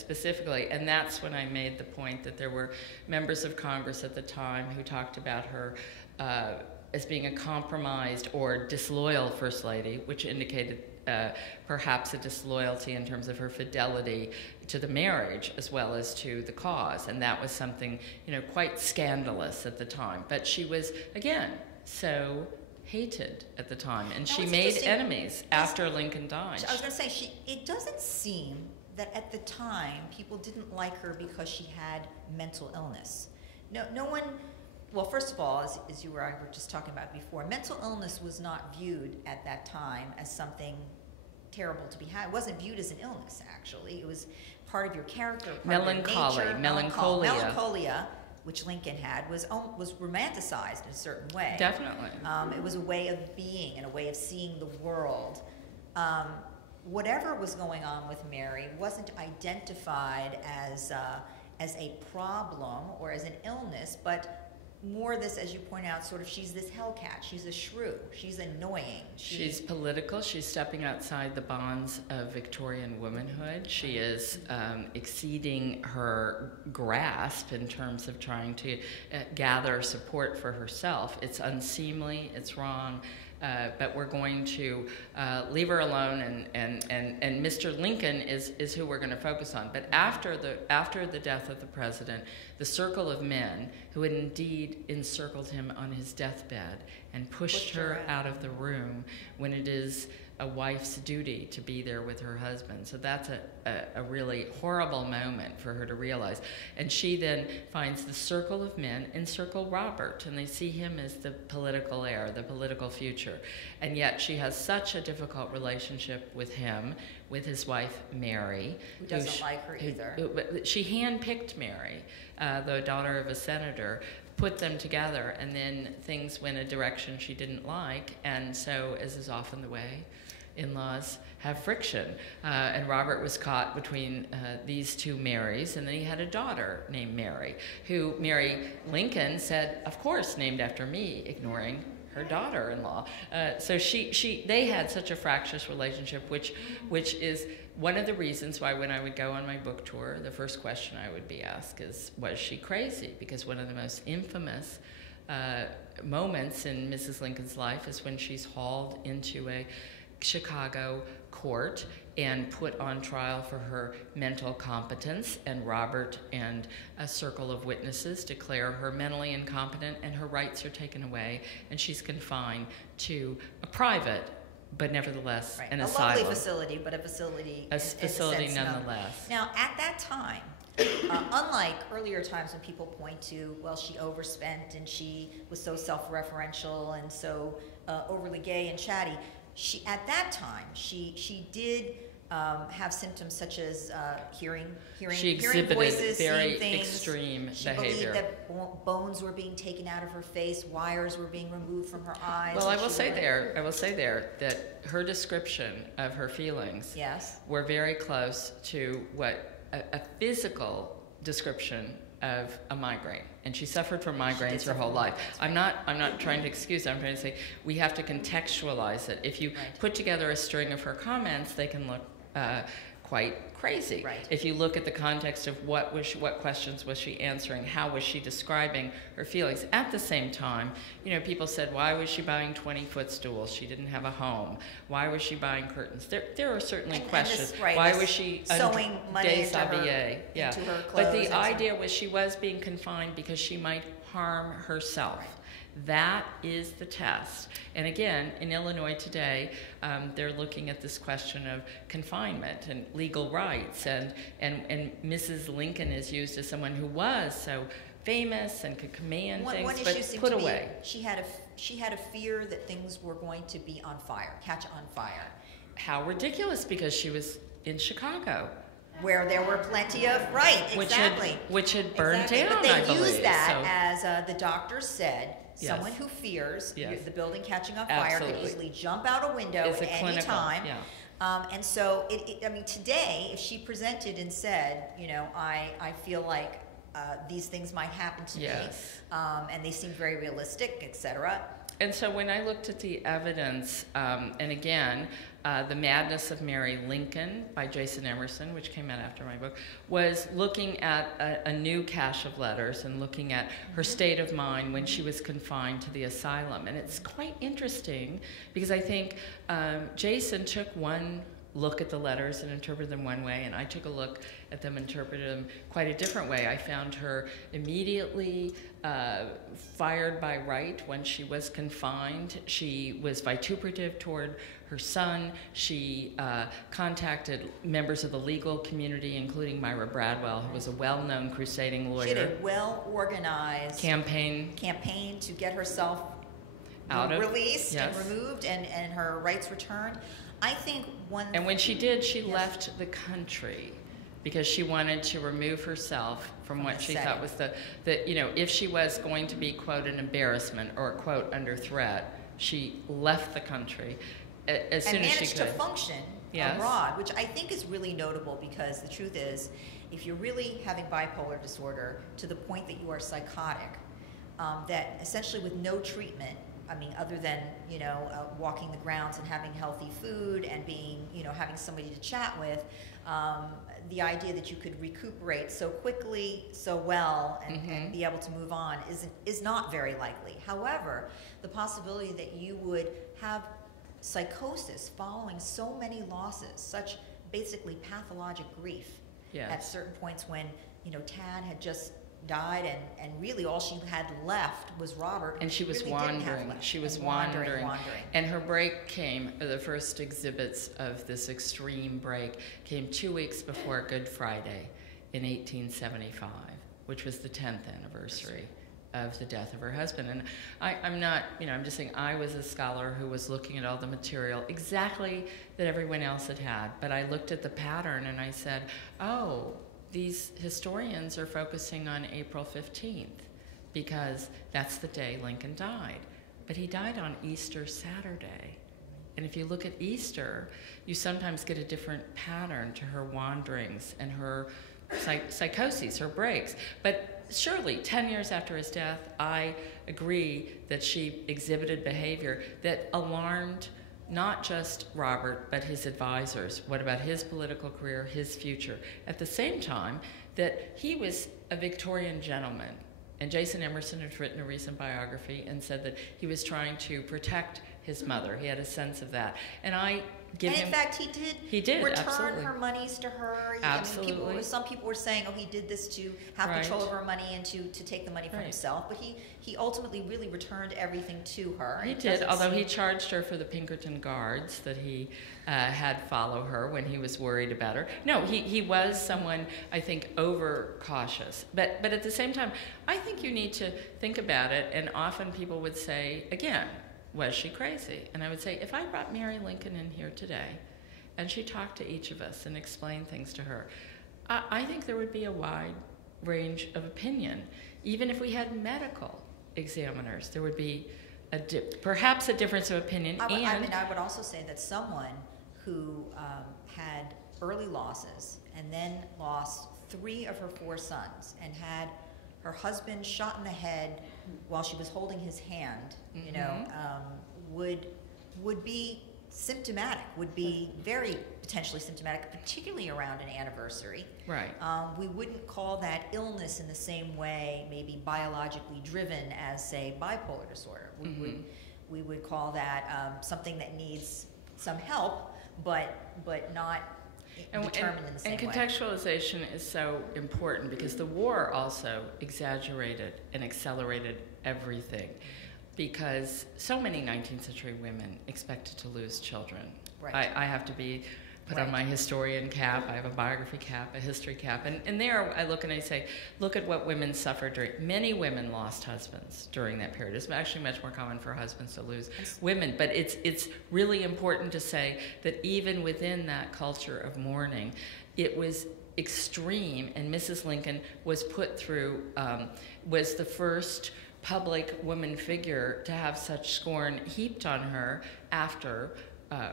and that's when I made the point that there were members of Congress at the time who talked about her as being a compromised or disloyal First Lady, which indicated perhaps a disloyalty in terms of her fidelity to the marriage as well as to the cause, and that was something, quite scandalous at the time. But she was, again, so hated at the time, and she made enemies after Lincoln died. I was going to say, it doesn't seem that at the time people didn't like her because she had mental illness. No one. Well, first of all, as you were just talking about before, mental illness was not viewed at that time as something terrible to be had. It wasn't viewed as an illness, actually. It was part of your character, part of your nature. Melancholia, which Lincoln had, was romanticized in a certain way. Definitely. It was a way of being and a way of seeing the world. Whatever was going on with Mary wasn't identified as a problem or as an illness, but more this, as you point out, sort of she's this hellcat, she's a shrew, she's annoying. She's political, she's stepping outside the bonds of Victorian womanhood. She is exceeding her grasp in terms of trying to gather support for herself. It's unseemly, it's wrong, but we're going to leave her alone, and Mr. Lincoln is who we're going to focus on. But after the death of the president, the circle of men who had indeed encircled him on his deathbed and pushed her out of the room when it is a wife's duty to be there with her husband. So that's a really horrible moment for her to realize. And she then finds the circle of men encircle Robert, and they see him as the political heir, the political future. And yet she has such a difficult relationship with him, with his wife Mary. Who doesn't like her either. She handpicked Mary, the daughter of a senator, put them together, and then things went a direction she didn't like, and so, as is often the way, in-laws have friction. And Robert was caught between these two Marys, and then he had a daughter named Mary, who Mary Lincoln said, of course, named after me, ignoring her daughter-in-law. So they had such a fractious relationship, which is one of the reasons why when I would go on my book tour, the first question I would be asked is, was she crazy? Because one of the most infamous moments in Mrs. Lincoln's life is when she's hauled into a Chicago court and put on trial for her mental competence, and Robert and a circle of witnesses declare her mentally incompetent, and her rights are taken away, and she's confined to a private, but nevertheless an asylum. A lovely facility, but a facility nonetheless. Now, at that time, unlike earlier times when people point to, well, she overspent and she was so self-referential and so overly gay and chatty, at that time, she did have symptoms such as hearing voices, very seeing things. extreme she behavior. believed that bones were being taken out of her face, wires were being removed from her eyes. Well, I will say there that her description of her feelings yes. were very close to what a physical description of a migraine, and she suffered from migraines her whole life. I'm not trying to excuse it. I'm trying to say we have to contextualize it. If you put together a string of her comments, they can look quite crazy. Right. If you look at the context of what questions was she answering, how was she describing her feelings. At the same time, people said, why was she buying 20-foot stools? She didn't have a home. Why was she buying curtains? There are certainly questions. Why was she sewing money into her clothes? But the idea was she was being confined because she might harm herself. Right. That is the test. And again, in Illinois today, they're looking at this question of confinement and legal rights. And Mrs. Lincoln is used as someone who was so famous and could command things, but put away. She had a fear that things were going to be on fire, catch on fire. How ridiculous, because she was in Chicago. Where there were plenty of, which had burned down, But they I believe. used that as the doctors said, someone who fears the building catching on fire could easily jump out a window at any time. Yeah. And so, today, if she presented and said, I feel like these things might happen to me, and they seem very realistic, etc. And so when I looked at the evidence, and again, The Madness of Mary Lincoln by Jason Emerson, which came out after my book, was looking at a new cache of letters and looking at her state of mind when she was confined to the asylum. And it's quite interesting because I think Jason took one look at the letters and interpreted them one way, and I took a look at them and interpreted them quite a different way. I found her immediately fired by right when she was confined. She was vituperative toward her son. She contacted members of the legal community, including Myra Bradwell, who was a well-known crusading lawyer. She had a well-organized campaign to get herself released and removed and her rights returned. I think And when she did, she left the country because she wanted to remove herself from what she thought was if she was going to be, quote, an embarrassment or, quote, under threat, she left the country as soon as she could. And managed to function abroad, which I think is really notable because the truth is, if you're really having bipolar disorder to the point that you are psychotic, that essentially with no treatment, other than, walking the grounds and having healthy food and being, having somebody to chat with, the idea that you could recuperate so quickly, so well, and be able to move on is not very likely. However, the possibility that you would have psychosis following so many losses, such basically pathologic grief at certain points when, Tad had just died and really all she had left was Robert, and she was wandering. She was wandering. And her break came, the first exhibits of this extreme break came 2 weeks before Good Friday in 1875, which was the 10th anniversary of the death of her husband. And I'm not, I'm just saying I was a scholar who was looking at all the material exactly that everyone else had, but I looked at the pattern and I said, oh, these historians are focusing on April 15th because that's the day Lincoln died. But he died on Easter Saturday. And if you look at Easter, you sometimes get a different pattern to her wanderings and her psychoses, her breaks. But surely, 10 years after his death, I agree that she exhibited behavior that alarmed not just Robert, but his advisors. What about his political career, his future? At the same time, that he was a Victorian gentleman. And Jason Emerson has written a recent biography and said that he was trying to protect his mother. He had a sense of that. And I give and him... in fact, he did return absolutely. her monies to her. Absolutely. I mean, some people were saying, oh, he did this to have Right. control of her money and to take the money for Right. himself. But he ultimately really returned everything to her. He It did, doesn't although seem- he charged her for the Pinkerton guards that he had follow her when he was worried about her. No, he was someone, I think, over-cautious. But at the same time, I think you need to think about it, and often people would say, again, was she crazy? And I would say, if I brought Mary Lincoln in here today, and she talked to each of us and explained things to her, I think there would be a wide range of opinion. Even if we had medical examiners, there would be perhaps a difference of opinion. I would also say that someone who had early losses and then lost 3 of her 4 sons and had her husband shot in the head while she was holding his hand, you know, would be symptomatic, would be very potentially symptomatic, particularly around an anniversary. Right. We wouldn't call that illness in the same way, maybe biologically driven as, say, bipolar disorder. We would call that something that needs some help, but not determined in the same way. And contextualization is so important because the war also exaggerated and accelerated everything, because so many 19th century women expected to lose children. Right. I have to put on my historian cap. I have a biography cap, a history cap, and there I look and I say, look at what women suffered during. Many women lost husbands during that period. It's actually much more common for husbands to lose women, but it's really important to say that even within that culture of mourning, it was extreme, and Mrs. Lincoln was put through, was the first public woman figure to have such scorn heaped on her after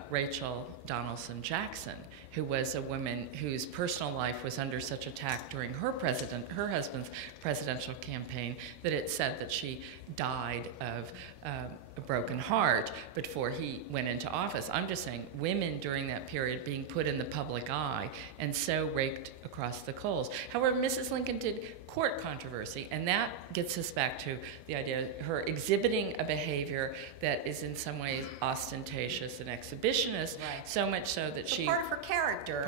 Rachel Donaldson Jackson, who was a woman whose personal life was under such attack during her husband's presidential campaign that it said that she died of a broken heart before he went into office. I'm just saying, women during that period being put in the public eye and so raked across the coals. However, Mrs. Lincoln did court controversy, and that gets us back to the idea of her exhibiting a behavior that is in some ways ostentatious and exhibitionist, Right. so much so that part of her character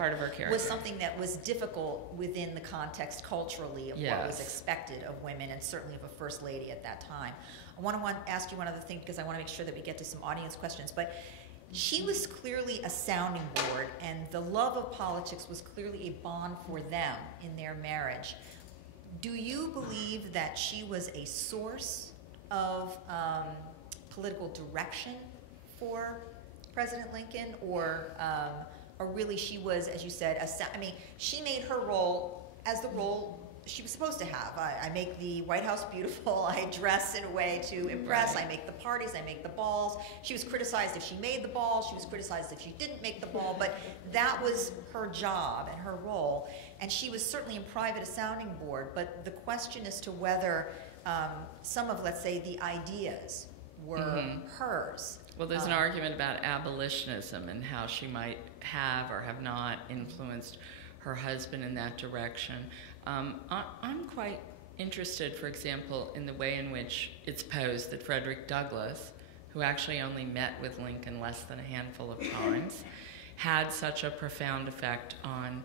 was was something that was difficult within the context culturally of what was expected of women, and certainly of a first lady at that time. I want to ask you one other thing, because I want to make sure that we get to some audience questions, but she was clearly a sounding board, and the love of politics was clearly a bond for them in their marriage. Do you believe that she was a source of political direction for President Lincoln, or really she was, as you said, she made her role as the role she was supposed to have. I make the White House beautiful, I dress in a way to impress, Right. I make the parties, I make the balls. She was criticized if she made the ball, she was criticized if she didn't make the ball, but that was her job and her role. And she was certainly in private a sounding board, but the question as to whether some of, let's say, the ideas were hers. Well, there's an argument about abolitionism and how she might have or have not influenced her husband in that direction. I'm quite interested, for example, in the way in which it's posed that Frederick Douglass, who actually only met with Lincoln less than a handful of times, had such a profound effect on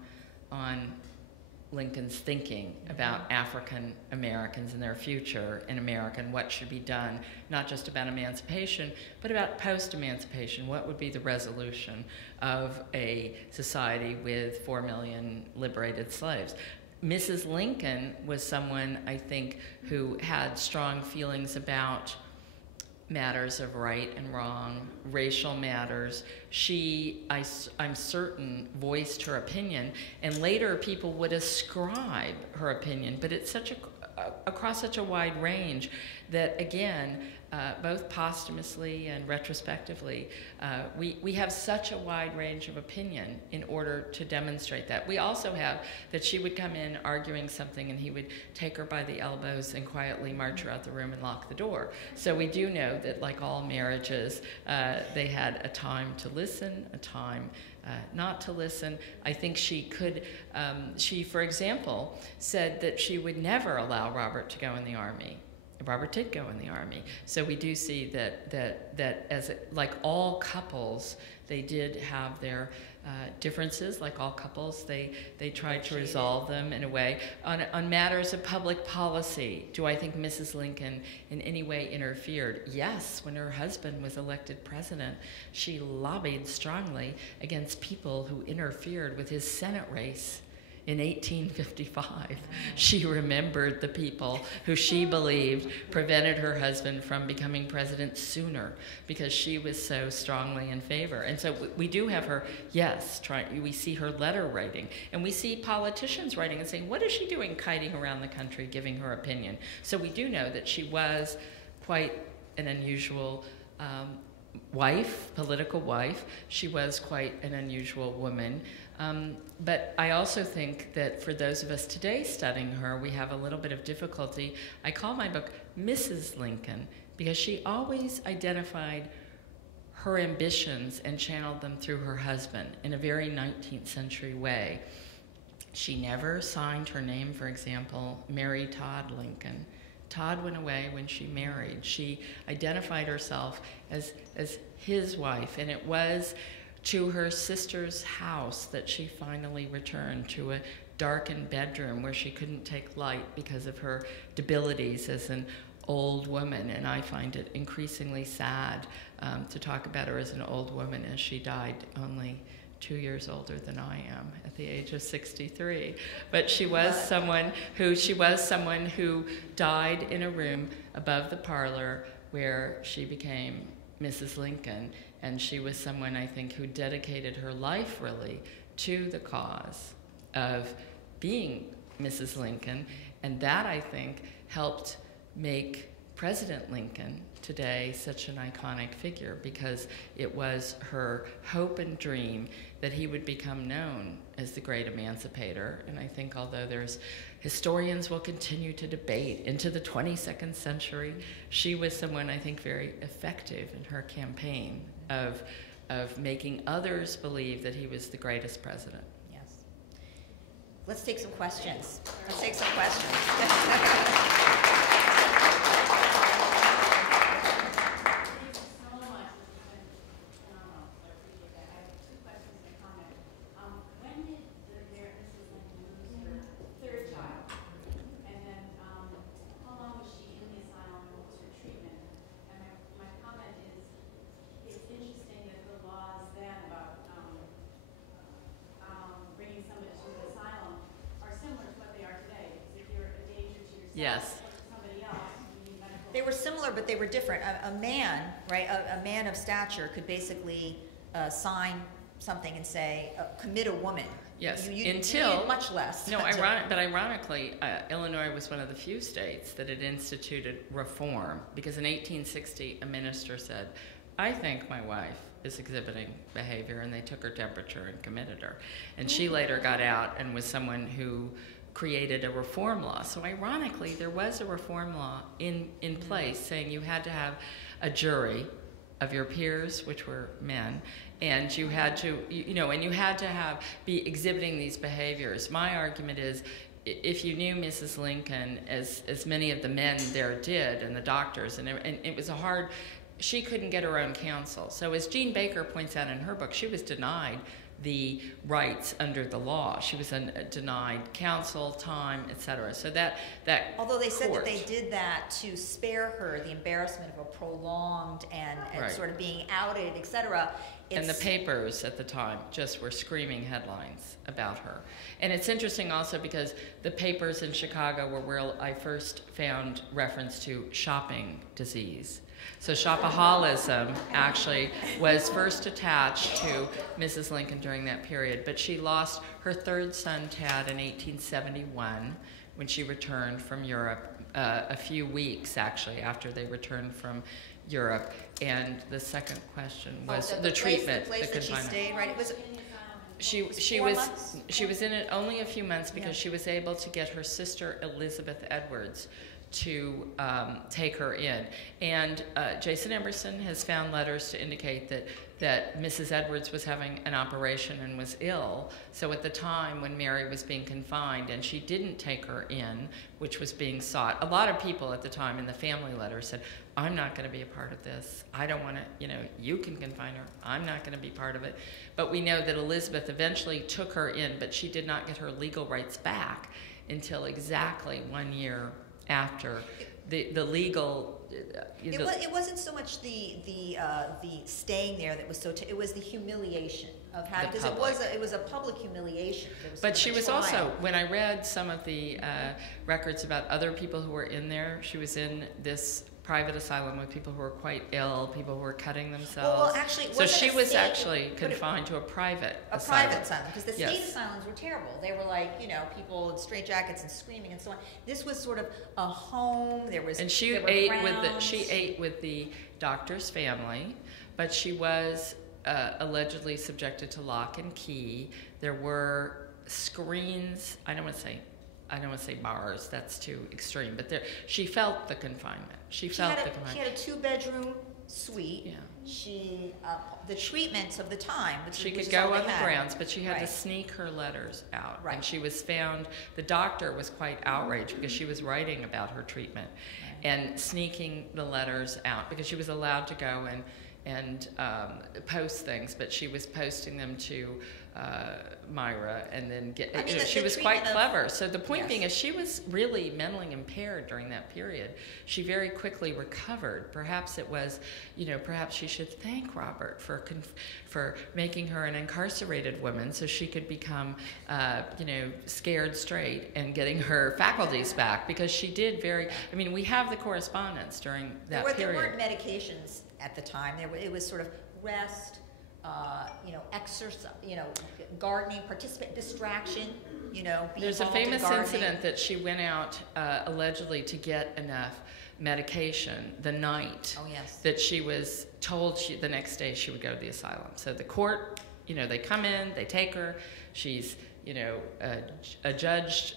Lincoln's thinking about African Americans and their future in America and what should be done, not just about emancipation, but about post-emancipation. What would be the resolution of a society with 4 million liberated slaves? Mrs. Lincoln was someone, I think, who had strong feelings about matters of right and wrong, racial matters. She, I'm certain, voiced her opinion, and later people would ascribe her opinion, but it's across such a wide range that, again, both posthumously and retrospectively, we have such a wide range of opinion in order to demonstrate that. We also have that she would come in arguing something and he would take her by the elbows and quietly march her out the room and lock the door. So we do know that, like all marriages, they had a time to listen, a time not to listen. I think she could, she, for example, said that she would never allow Robert to go in the Army. Robert did go in the Army. So we do see that as like all couples, they did have their differences. Like all couples, they tried to resolve them in a way. On matters of public policy, do I think Mrs. Lincoln in any way interfered? Yes, when her husband was elected president, she lobbied strongly against people who interfered with his Senate race. In 1855, she remembered the people who she believed prevented her husband from becoming president sooner because she was so strongly in favor. And so we do have her, yes, we see her letter writing, and we see politicians writing and saying, what is she doing kiting around the country giving her opinion? So we do know that she was quite an unusual wife, political wife. She was quite an unusual woman. But I also think that for those of us today studying her, we have a little bit of difficulty. I call my book Mrs. Lincoln because she always identified her ambitions and channeled them through her husband in a very 19th century way. She never signed her name, for example, Mary Todd Lincoln. Todd went away when she married. She identified herself as his wife, and it was to her sister's house that she finally returned, to a darkened bedroom where she couldn't take light because of her debilities as an old woman. And I find it increasingly sad to talk about her as an old woman, as she died only 2 years older than I am at the age of 63. But she was someone who died in a room above the parlor where she became Mrs. Lincoln. And she was someone, I think, who dedicated her life really to the cause of being Mrs. Lincoln. And that, I think, helped make President Lincoln today such an iconic figure, because it was her hope and dream that he would become known as the great emancipator. And I think although historians will continue to debate into the 22nd century, she was someone, I think, very effective in her campaign of making others believe that he was the greatest president. Yes. Let's take some questions. Let's take some questions. Yes. They were similar, but they were different. A man, right, a man of stature could basically sign something and say, commit a woman. Yes, you until needed much less. No, but ironically, Illinois was one of the few states that had instituted reform, because in 1860, a minister said, I think my wife is exhibiting behavior, and they took her temperature and committed her. And she later got out and was someone who created a reform law. So ironically, there was a reform law in place saying you had to have a jury of your peers, which were men, and you had to, and you had to be exhibiting these behaviors. My argument is, if you knew Mrs. Lincoln, as many of the men there did, and the doctors, and it was she couldn't get her own counsel. So as Jean Baker points out in her book, she was denied the rights under the law. She was denied counsel, time, etc. So that although they said that they did that to spare her the embarrassment of a prolonged and right. sort of being outed, etc. And the papers at the time just were screaming headlines about her. And it's interesting also because the papers in Chicago were where I first found reference to shopping disease. So shopaholism actually was first attached to Mrs. Lincoln during that period, but she lost her third son, Tad, in 1871 when she returned from Europe, a few weeks actually after they returned from Europe. And the second question was the treatment, the confinement. She stayed, right? It was. She was in it only a few months because she was able to get her sister Elizabeth Edwards to take her in. And Jason Emerson has found letters to indicate that Mrs. Edwards was having an operation and was ill. So at the time when Mary was being confined and she didn't take her in, which was being sought, a lot of people at the time in the family letter said, I'm not going to be a part of this. I don't want to, you know, you can confine her. I'm not going to be part of it. But we know that Elizabeth eventually took her in, but she did not get her legal rights back until exactly 1 year after the legal. It wasn't so much the staying there that was so. It was the humiliation of having, because it was a public humiliation. But she was also, when I read some of the records about other people who were in there, she was in this private asylum with people who were quite ill, people who were cutting themselves. Well, actually, so she was actually confined to a private asylum. Private asylum, because the state asylums were terrible. They were like, you know, people in straitjackets and screaming and so on. This was sort of a home. And she ate with the doctor's family, but she was allegedly subjected to lock and key. There were screens. I don't want to say bars, that's too extreme, but she felt the confinement. She had a 2-bedroom suite. Yeah. The treatments of the time. She could go on the grounds, but she had to sneak her letters out. Right. And she was found, the doctor was quite outraged because she was writing about her treatment and sneaking the letters out, because she was allowed to go and post things, but she was posting them to Myra, and then she was quite clever. So the point being is she was really mentally impaired during that period. She very quickly recovered. Perhaps it was, perhaps she should thank Robert for making her an incarcerated woman so she could become, scared straight and getting her faculties back, because she did we have the correspondence during that period. There weren't medications at the time. It was sort of rest, exercise, gardening, distraction, There's a famous incident that she went out allegedly to get enough medication the night that she was told the next day she would go to the asylum. So the court, they come in, they take her, she's adjudged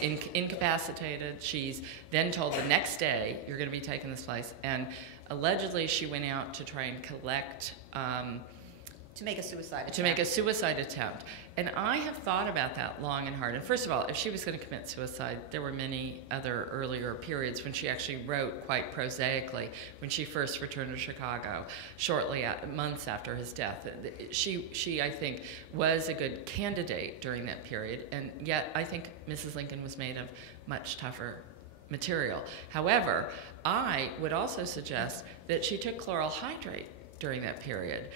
incapacitated. She's then told the next day, you're going to be taken this place. And allegedly she went out to try and collect to make a suicide attempt. To make a suicide attempt. And I have thought about that long and hard. And first of all, if she was going to commit suicide, there were many other earlier periods when she actually wrote quite prosaically when she first returned to Chicago, months after his death. She, I think, was a good candidate during that period. And yet, I think Mrs. Lincoln was made of much tougher material. However, I would also suggest that she took chloral hydrate during that period.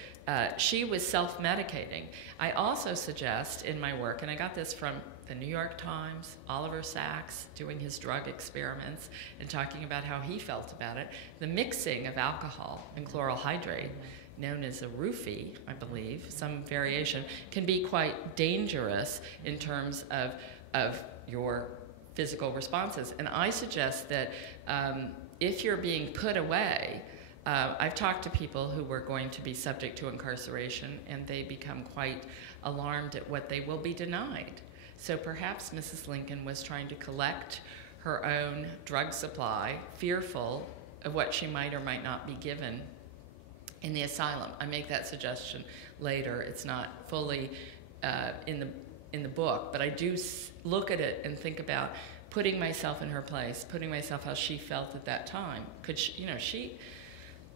She was self-medicating. I also suggest in my work, and I got this from the New York Times, Oliver Sacks doing his drug experiments and talking about how he felt about it, the mixing of alcohol and chloral hydrate, known as a roofie, I believe, some variation, can be quite dangerous in terms of your physical responses. And I suggest that if you're being put away, I've talked to people who were going to be subject to incarceration, and they become quite alarmed at what they will be denied. So perhaps Mrs. Lincoln was trying to collect her own drug supply, fearful of what she might or might not be given in the asylum. I make that suggestion later. It's not fully in the book, but I do look at it and think about putting myself in her place, putting myself how she felt at that time. Could she, she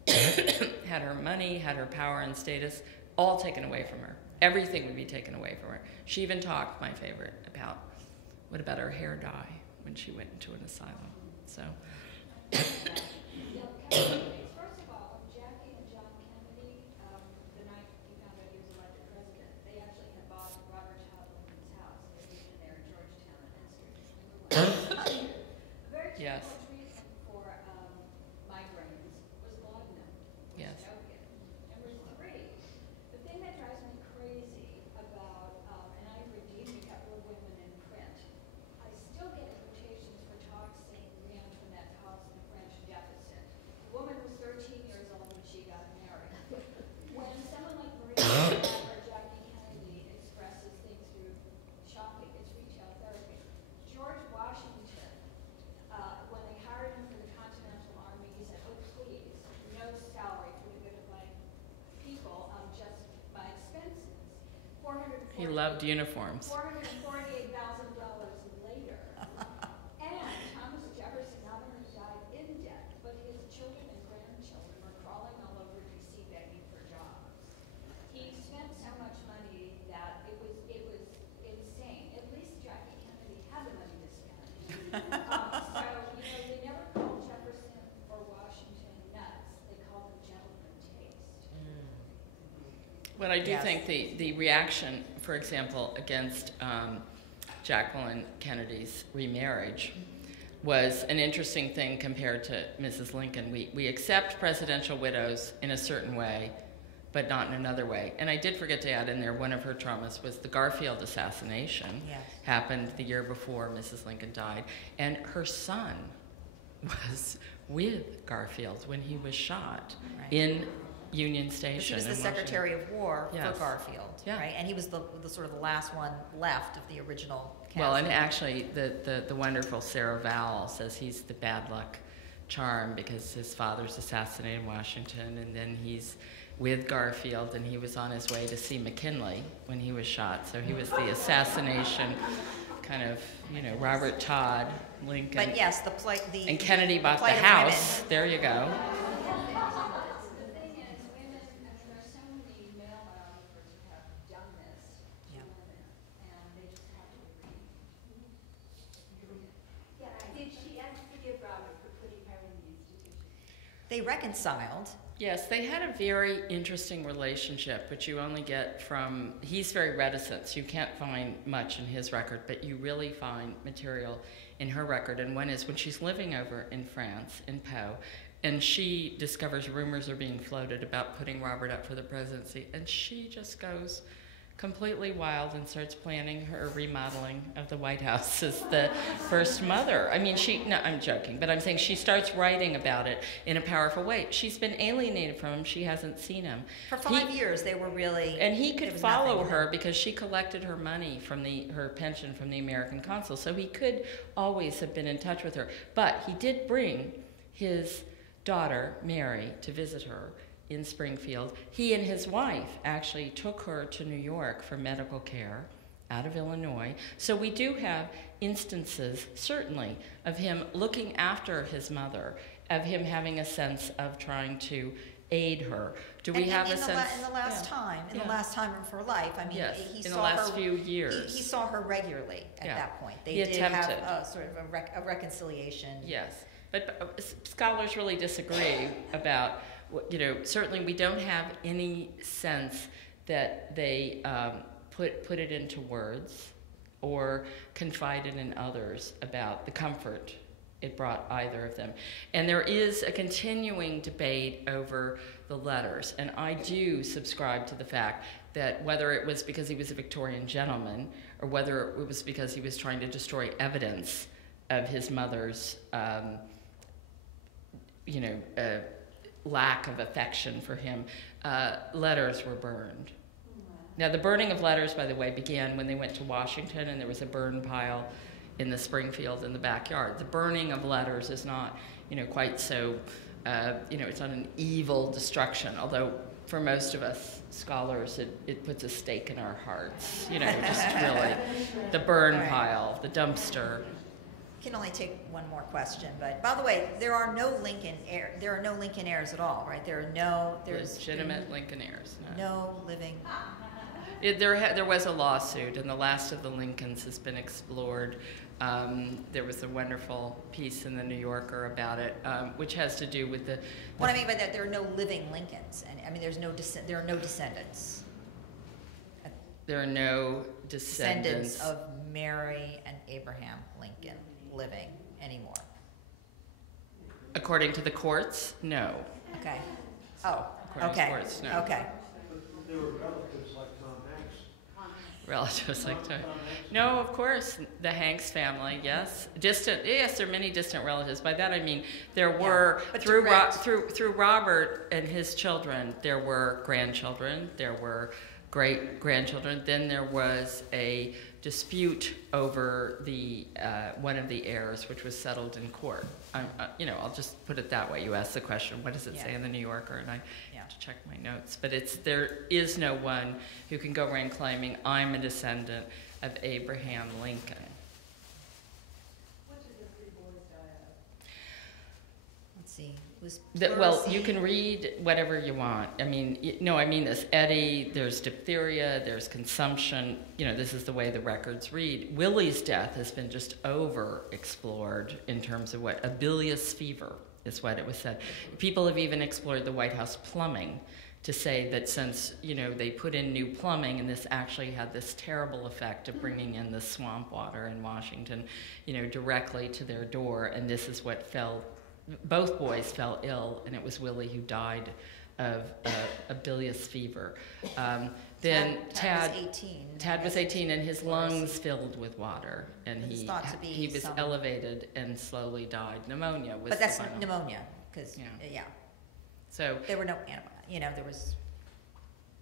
had her money, had her power and status, all taken away from her. Everything would be taken away from her. She even talked, my favorite, about what about her hair dye when she went into an asylum. So. First of all, Jackie and John Kennedy, the night he found out he was elected president, they actually had bought Robert Child Lincoln's house. They lived in there in Georgetown and Esther. A very typical treatment for migraines was laudanum. Yes. Number three, the thing that drives me crazy about, and I've redeemed a couple of women in print, I still get invitations for talks saying ran from that house in the French deficit. The woman was He loved uniforms. $448,000 later. And Thomas Jefferson not only died in debt, but his children and grandchildren were crawling all over D.C. begging for jobs. He spent so much money that it was insane. At least Jackie Kennedy had the money to spend. So, they never called Jefferson or Washington nuts. They called them gentlemen taste. But I do Yes. think the reaction, for example, against Jacqueline Kennedy's remarriage was an interesting thing compared to Mrs. Lincoln. We accept presidential widows in a certain way, but not in another way. And I did forget to add in there, one of her traumas was the Garfield assassination. Yes. Happened the year before Mrs. Lincoln died. And her son was with Garfield when he was shot Right. in Union Station. He was the in Washington. Secretary of War Yes. for Garfield, Yeah. right? And he was the sort of the last one left of the original cast. Well, and actually, the wonderful Sarah Vowell says he's the bad luck charm because his father's assassinated in Washington, and then he's with Garfield, and he was on his way to see McKinley when he was shot. So he was the assassination kind of, Robert Todd, Lincoln. But yes, and Kennedy bought the plight of house. women. There you go. The thing is, women, there's so many male biographers who have done this to Yeah. women, and they just have to agree. Did she ever forgive Robert for putting her in the institution? They reconciled. Yes, they had a very interesting relationship, which you only get from, he's very reticent, so you can't find much in his record, but you really find material in her record. And one is when she's living over in France, in Pau, and she discovers rumors are being floated about putting Robert up for the presidency, and she just goes completely wild and starts planning her remodeling of the White House as the first mother. I mean, I'm joking, but I'm saying she starts writing about it in a powerful way. She's been alienated from him. She hasn't seen him. For 5 years, they were really... And he could there was follow nothing. her because she collected her money from her pension from the American consul. So he could always have been in touch with her. But he did bring his daughter, Mary, to visit her in Springfield. He and his wife actually took her to New York for medical care out of Illinois. So we do have instances, certainly, of him looking after his mother, of him having a sense of trying to aid her. Do we have a sense? In the last time of her life, I mean, Yes, he in saw the last her, few years. He saw her regularly at Yeah. that point. They He did have attempted. a sort of a reconciliation. Yes, but scholars really disagree about, certainly we don't have any sense that they put it into words or confided in others about the comfort it brought either of them. And there is a continuing debate over the letters, and I do subscribe to the fact that whether it was because he was a Victorian gentleman or whether it was because he was trying to destroy evidence of his mother's lack of affection for him, letters were burned. Now, the burning of letters, by the way, began when they went to Washington and there was a burn pile in the Springfield in the backyard. The burning of letters is not, quite so, it's not an evil destruction, although for most of us scholars, it puts a stake in our hearts, just really. The burn pile, the dumpster. Can only take one more question, but by the way, there are no Lincoln heirs at all, right? There's Legitimate Lincoln heirs. no living. There was a lawsuit, and the last of the Lincolns has been explored. There was a wonderful piece in the New Yorker about it, which has to do with the. What I mean by that, there are no living Lincolns, and I mean there are no descendants. There are no Descendants of Mary and Abraham Lincoln living anymore. According to the courts, no. Okay. Oh. According to Okay. courts, no. Okay. There were relatives like Tom Hanks. Relatives like that. No, of course, the Hanks family, yes. Distant, yes, there are many distant relatives. By that I mean there were, but through direct- through Robert and his children, there were grandchildren, there were great-grandchildren. Then there was a dispute over the one of the heirs, which was settled in court. I'll just put it that way. You asked the question, what does it say in the New Yorker? And I to check my notes, but there is no one who can go around claiming I'm a descendant of Abraham Lincoln. What did the three boys die of? Let's see. It was Well, pleurisy. you can read whatever you want. I mean, no, I mean this. Eddie, there's diphtheria, there's consumption. You know, this is the way the records read. Willie's death has been just over-explored in terms of what? A bilious fever is what it was said. People have even explored the White House plumbing to say that since, you know, they put in new plumbing and this actually had this terrible effect of bringing in the swamp water in Washington, you know, directly to their door, and this is what both boys fell ill, and it was Willie who died of a bilious fever. Then Tad was 18. Tad was 18, and his lungs filled with water, and It's he thought to be he was some- elevated and slowly died. Pneumonia was But that's the final. pneumonia, because, Yeah. yeah, So, there were no you know, there was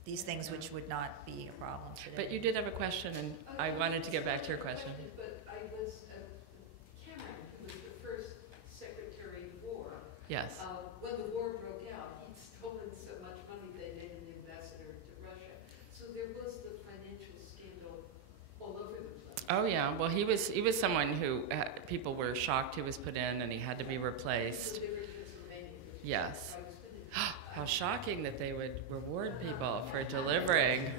these things which would not be a problem today. but you did have a question, and I wanted to get back to your question. But I was, Cameron, who was the first Secretary of War, Yes. when the war broke out, he'd stolen so much money they made him the ambassador to Russia. So there was the financial scandal all over the place. Oh yeah. Well, he was someone who people were shocked he was put in, and he had to be replaced. So they were in Pennsylvania, which Yes. I was finished. How shocking that they would reward people for delivering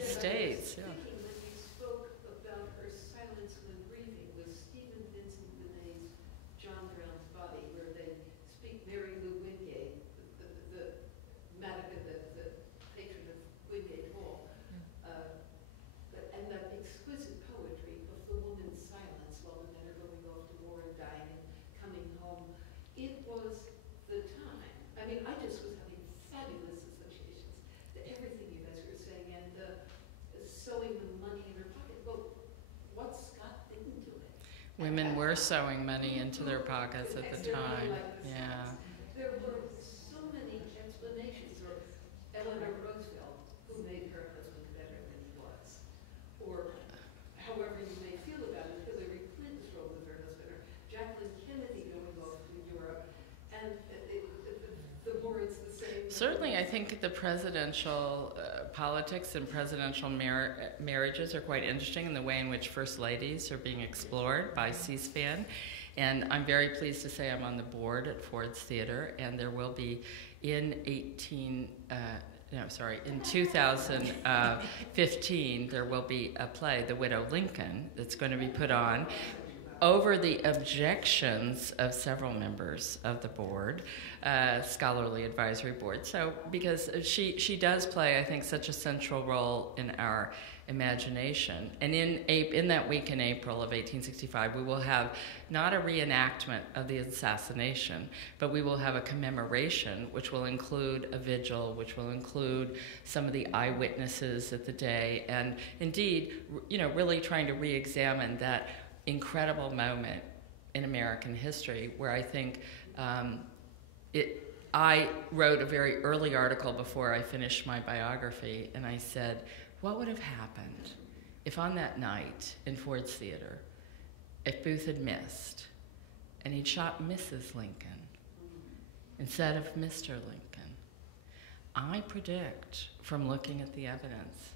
states. Yeah. Thinking when you spoke about her silence when grieving was Stephen Vincent Benet's John Brown's Body, where they speak Mary Lou Wingate, the patron of Wingate Hall, and that exquisite poetry of the woman's silence while the men are going off to war and dying and coming home. It was the time. I mean, I just was having fabulous associations to everything you guys were saying, and sewing the money in her pocket. Well, what's Scott didn't do it? Women were sewing money into their pockets at the time. Yeah. There were so many explanations, or Eleanor Roosevelt, who made her husband better than he was, or however you may feel about it, Hillary Clinton's role with her husband, or Jacqueline Kennedy going off to Europe, and the more it's the same. Certainly, I think the presidential politics and presidential marriages are quite interesting in the way in which first ladies are being explored by C-SPAN. And I'm very pleased to say I'm on the board at Ford's Theater, and there will be in 2015, there will be a play, The Widow Lincoln, that's going to be put on over the objections of several members of the board, scholarly advisory board. So, because she does play, I think, such a central role in our imagination. And in that week in April of 1865, we will have not a reenactment of the assassination, but we will have a commemoration, which will include a vigil, which will include some of the eyewitnesses at the day, and indeed, you know, really trying to re-examine that incredible moment in American history where I think I wrote a very early article before I finished my biography, and I said, what would have happened if on that night in Ford's Theater, if Booth had missed and he'd shot Mrs. Lincoln instead of Mr. Lincoln? I predict, from looking at the evidence,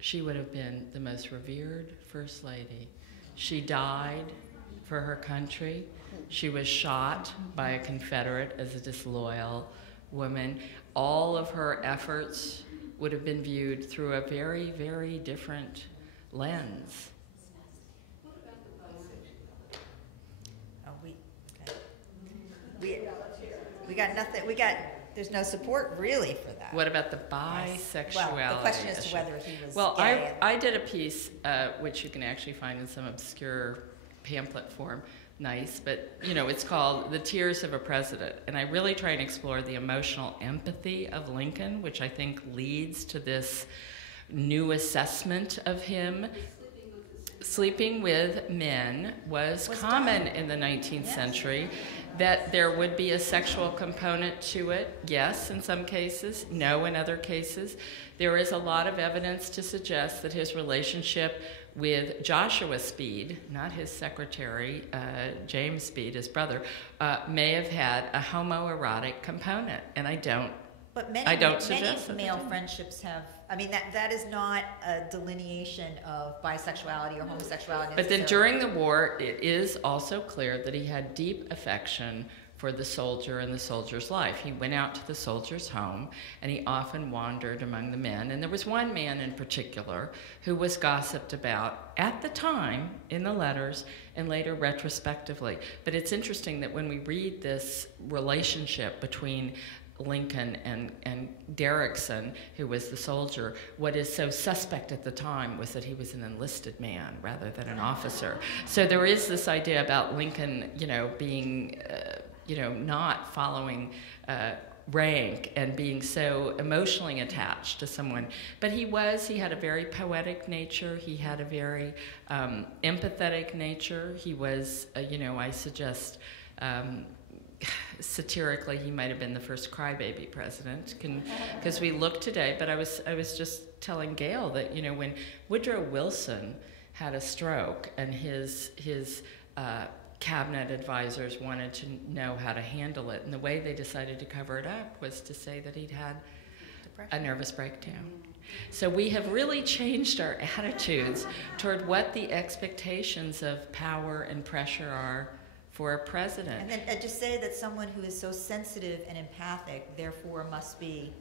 she would have been the most revered First Lady. She died for her country. She was shot by a Confederate as a disloyal woman. All of her efforts would have been viewed through a very, very different lens. What about the bisexuality? We got nothing, there's no support really for that. What about the bisexuality Well, the question as to issue? whether he was Well, gay. I did a piece, which you can actually find in some obscure pamphlet form, nice, but you know, it's called The Tears of a President, and I really try and explore the emotional empathy of Lincoln, which I think leads to this new assessment of him. Sleeping with men was common done. in the 19th Yes. century. That there would be a sexual component to it, yes, in some cases, no, in other cases. There is a lot of evidence to suggest that his relationship with Joshua Speed, not his secretary, James Speed, his brother, may have had a homoerotic component. And I don't But many, I don't many suggest that they male do. friendships have, I mean, that is not a delineation of bisexuality or homosexuality. But then necessarily. during the war, it is also clear that he had deep affection for the soldier and the soldier's life. He went out to the soldier's home, and he often wandered among the men. And there was one man in particular who was gossiped about at the time in the letters and later retrospectively. But it's interesting that when we read this relationship between Lincoln and Derrickson, who was the soldier, what is so suspect at the time was that he was an enlisted man rather than an officer. So there is this idea about Lincoln, being, not following rank and being so emotionally attached to someone. But he had a very poetic nature. He had a very empathetic nature. He was, I suggest, satirically, he might have been the first crybaby president, because we look today. But I was just telling Gail that when Woodrow Wilson had a stroke and his cabinet advisors wanted to know how to handle it, and the way they decided to cover it up was to say that he'd had a nervous breakdown. So we have really changed our attitudes toward what the expectations of power and pressure are for a president. And then I just say that someone who is so sensitive and empathic, therefore, must be.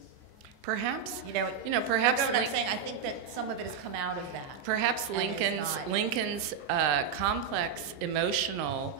Perhaps, Perhaps. perhaps. What I'm saying, I think that some of it has come out of that. Perhaps and it's Lincoln's complex emotional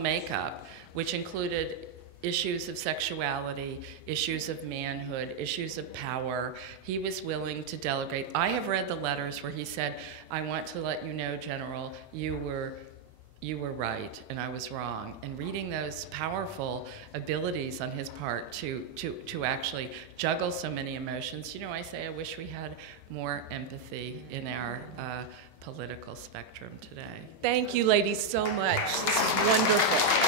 makeup, which included issues of sexuality, issues of manhood, issues of power. He was willing to delegate. I have read the letters where he said, "I want to let you know, General, you were right and I was wrong." And reading those powerful abilities on his part to actually juggle so many emotions, I say I wish we had more empathy in our political spectrum today. Thank you, ladies, so much. This is wonderful.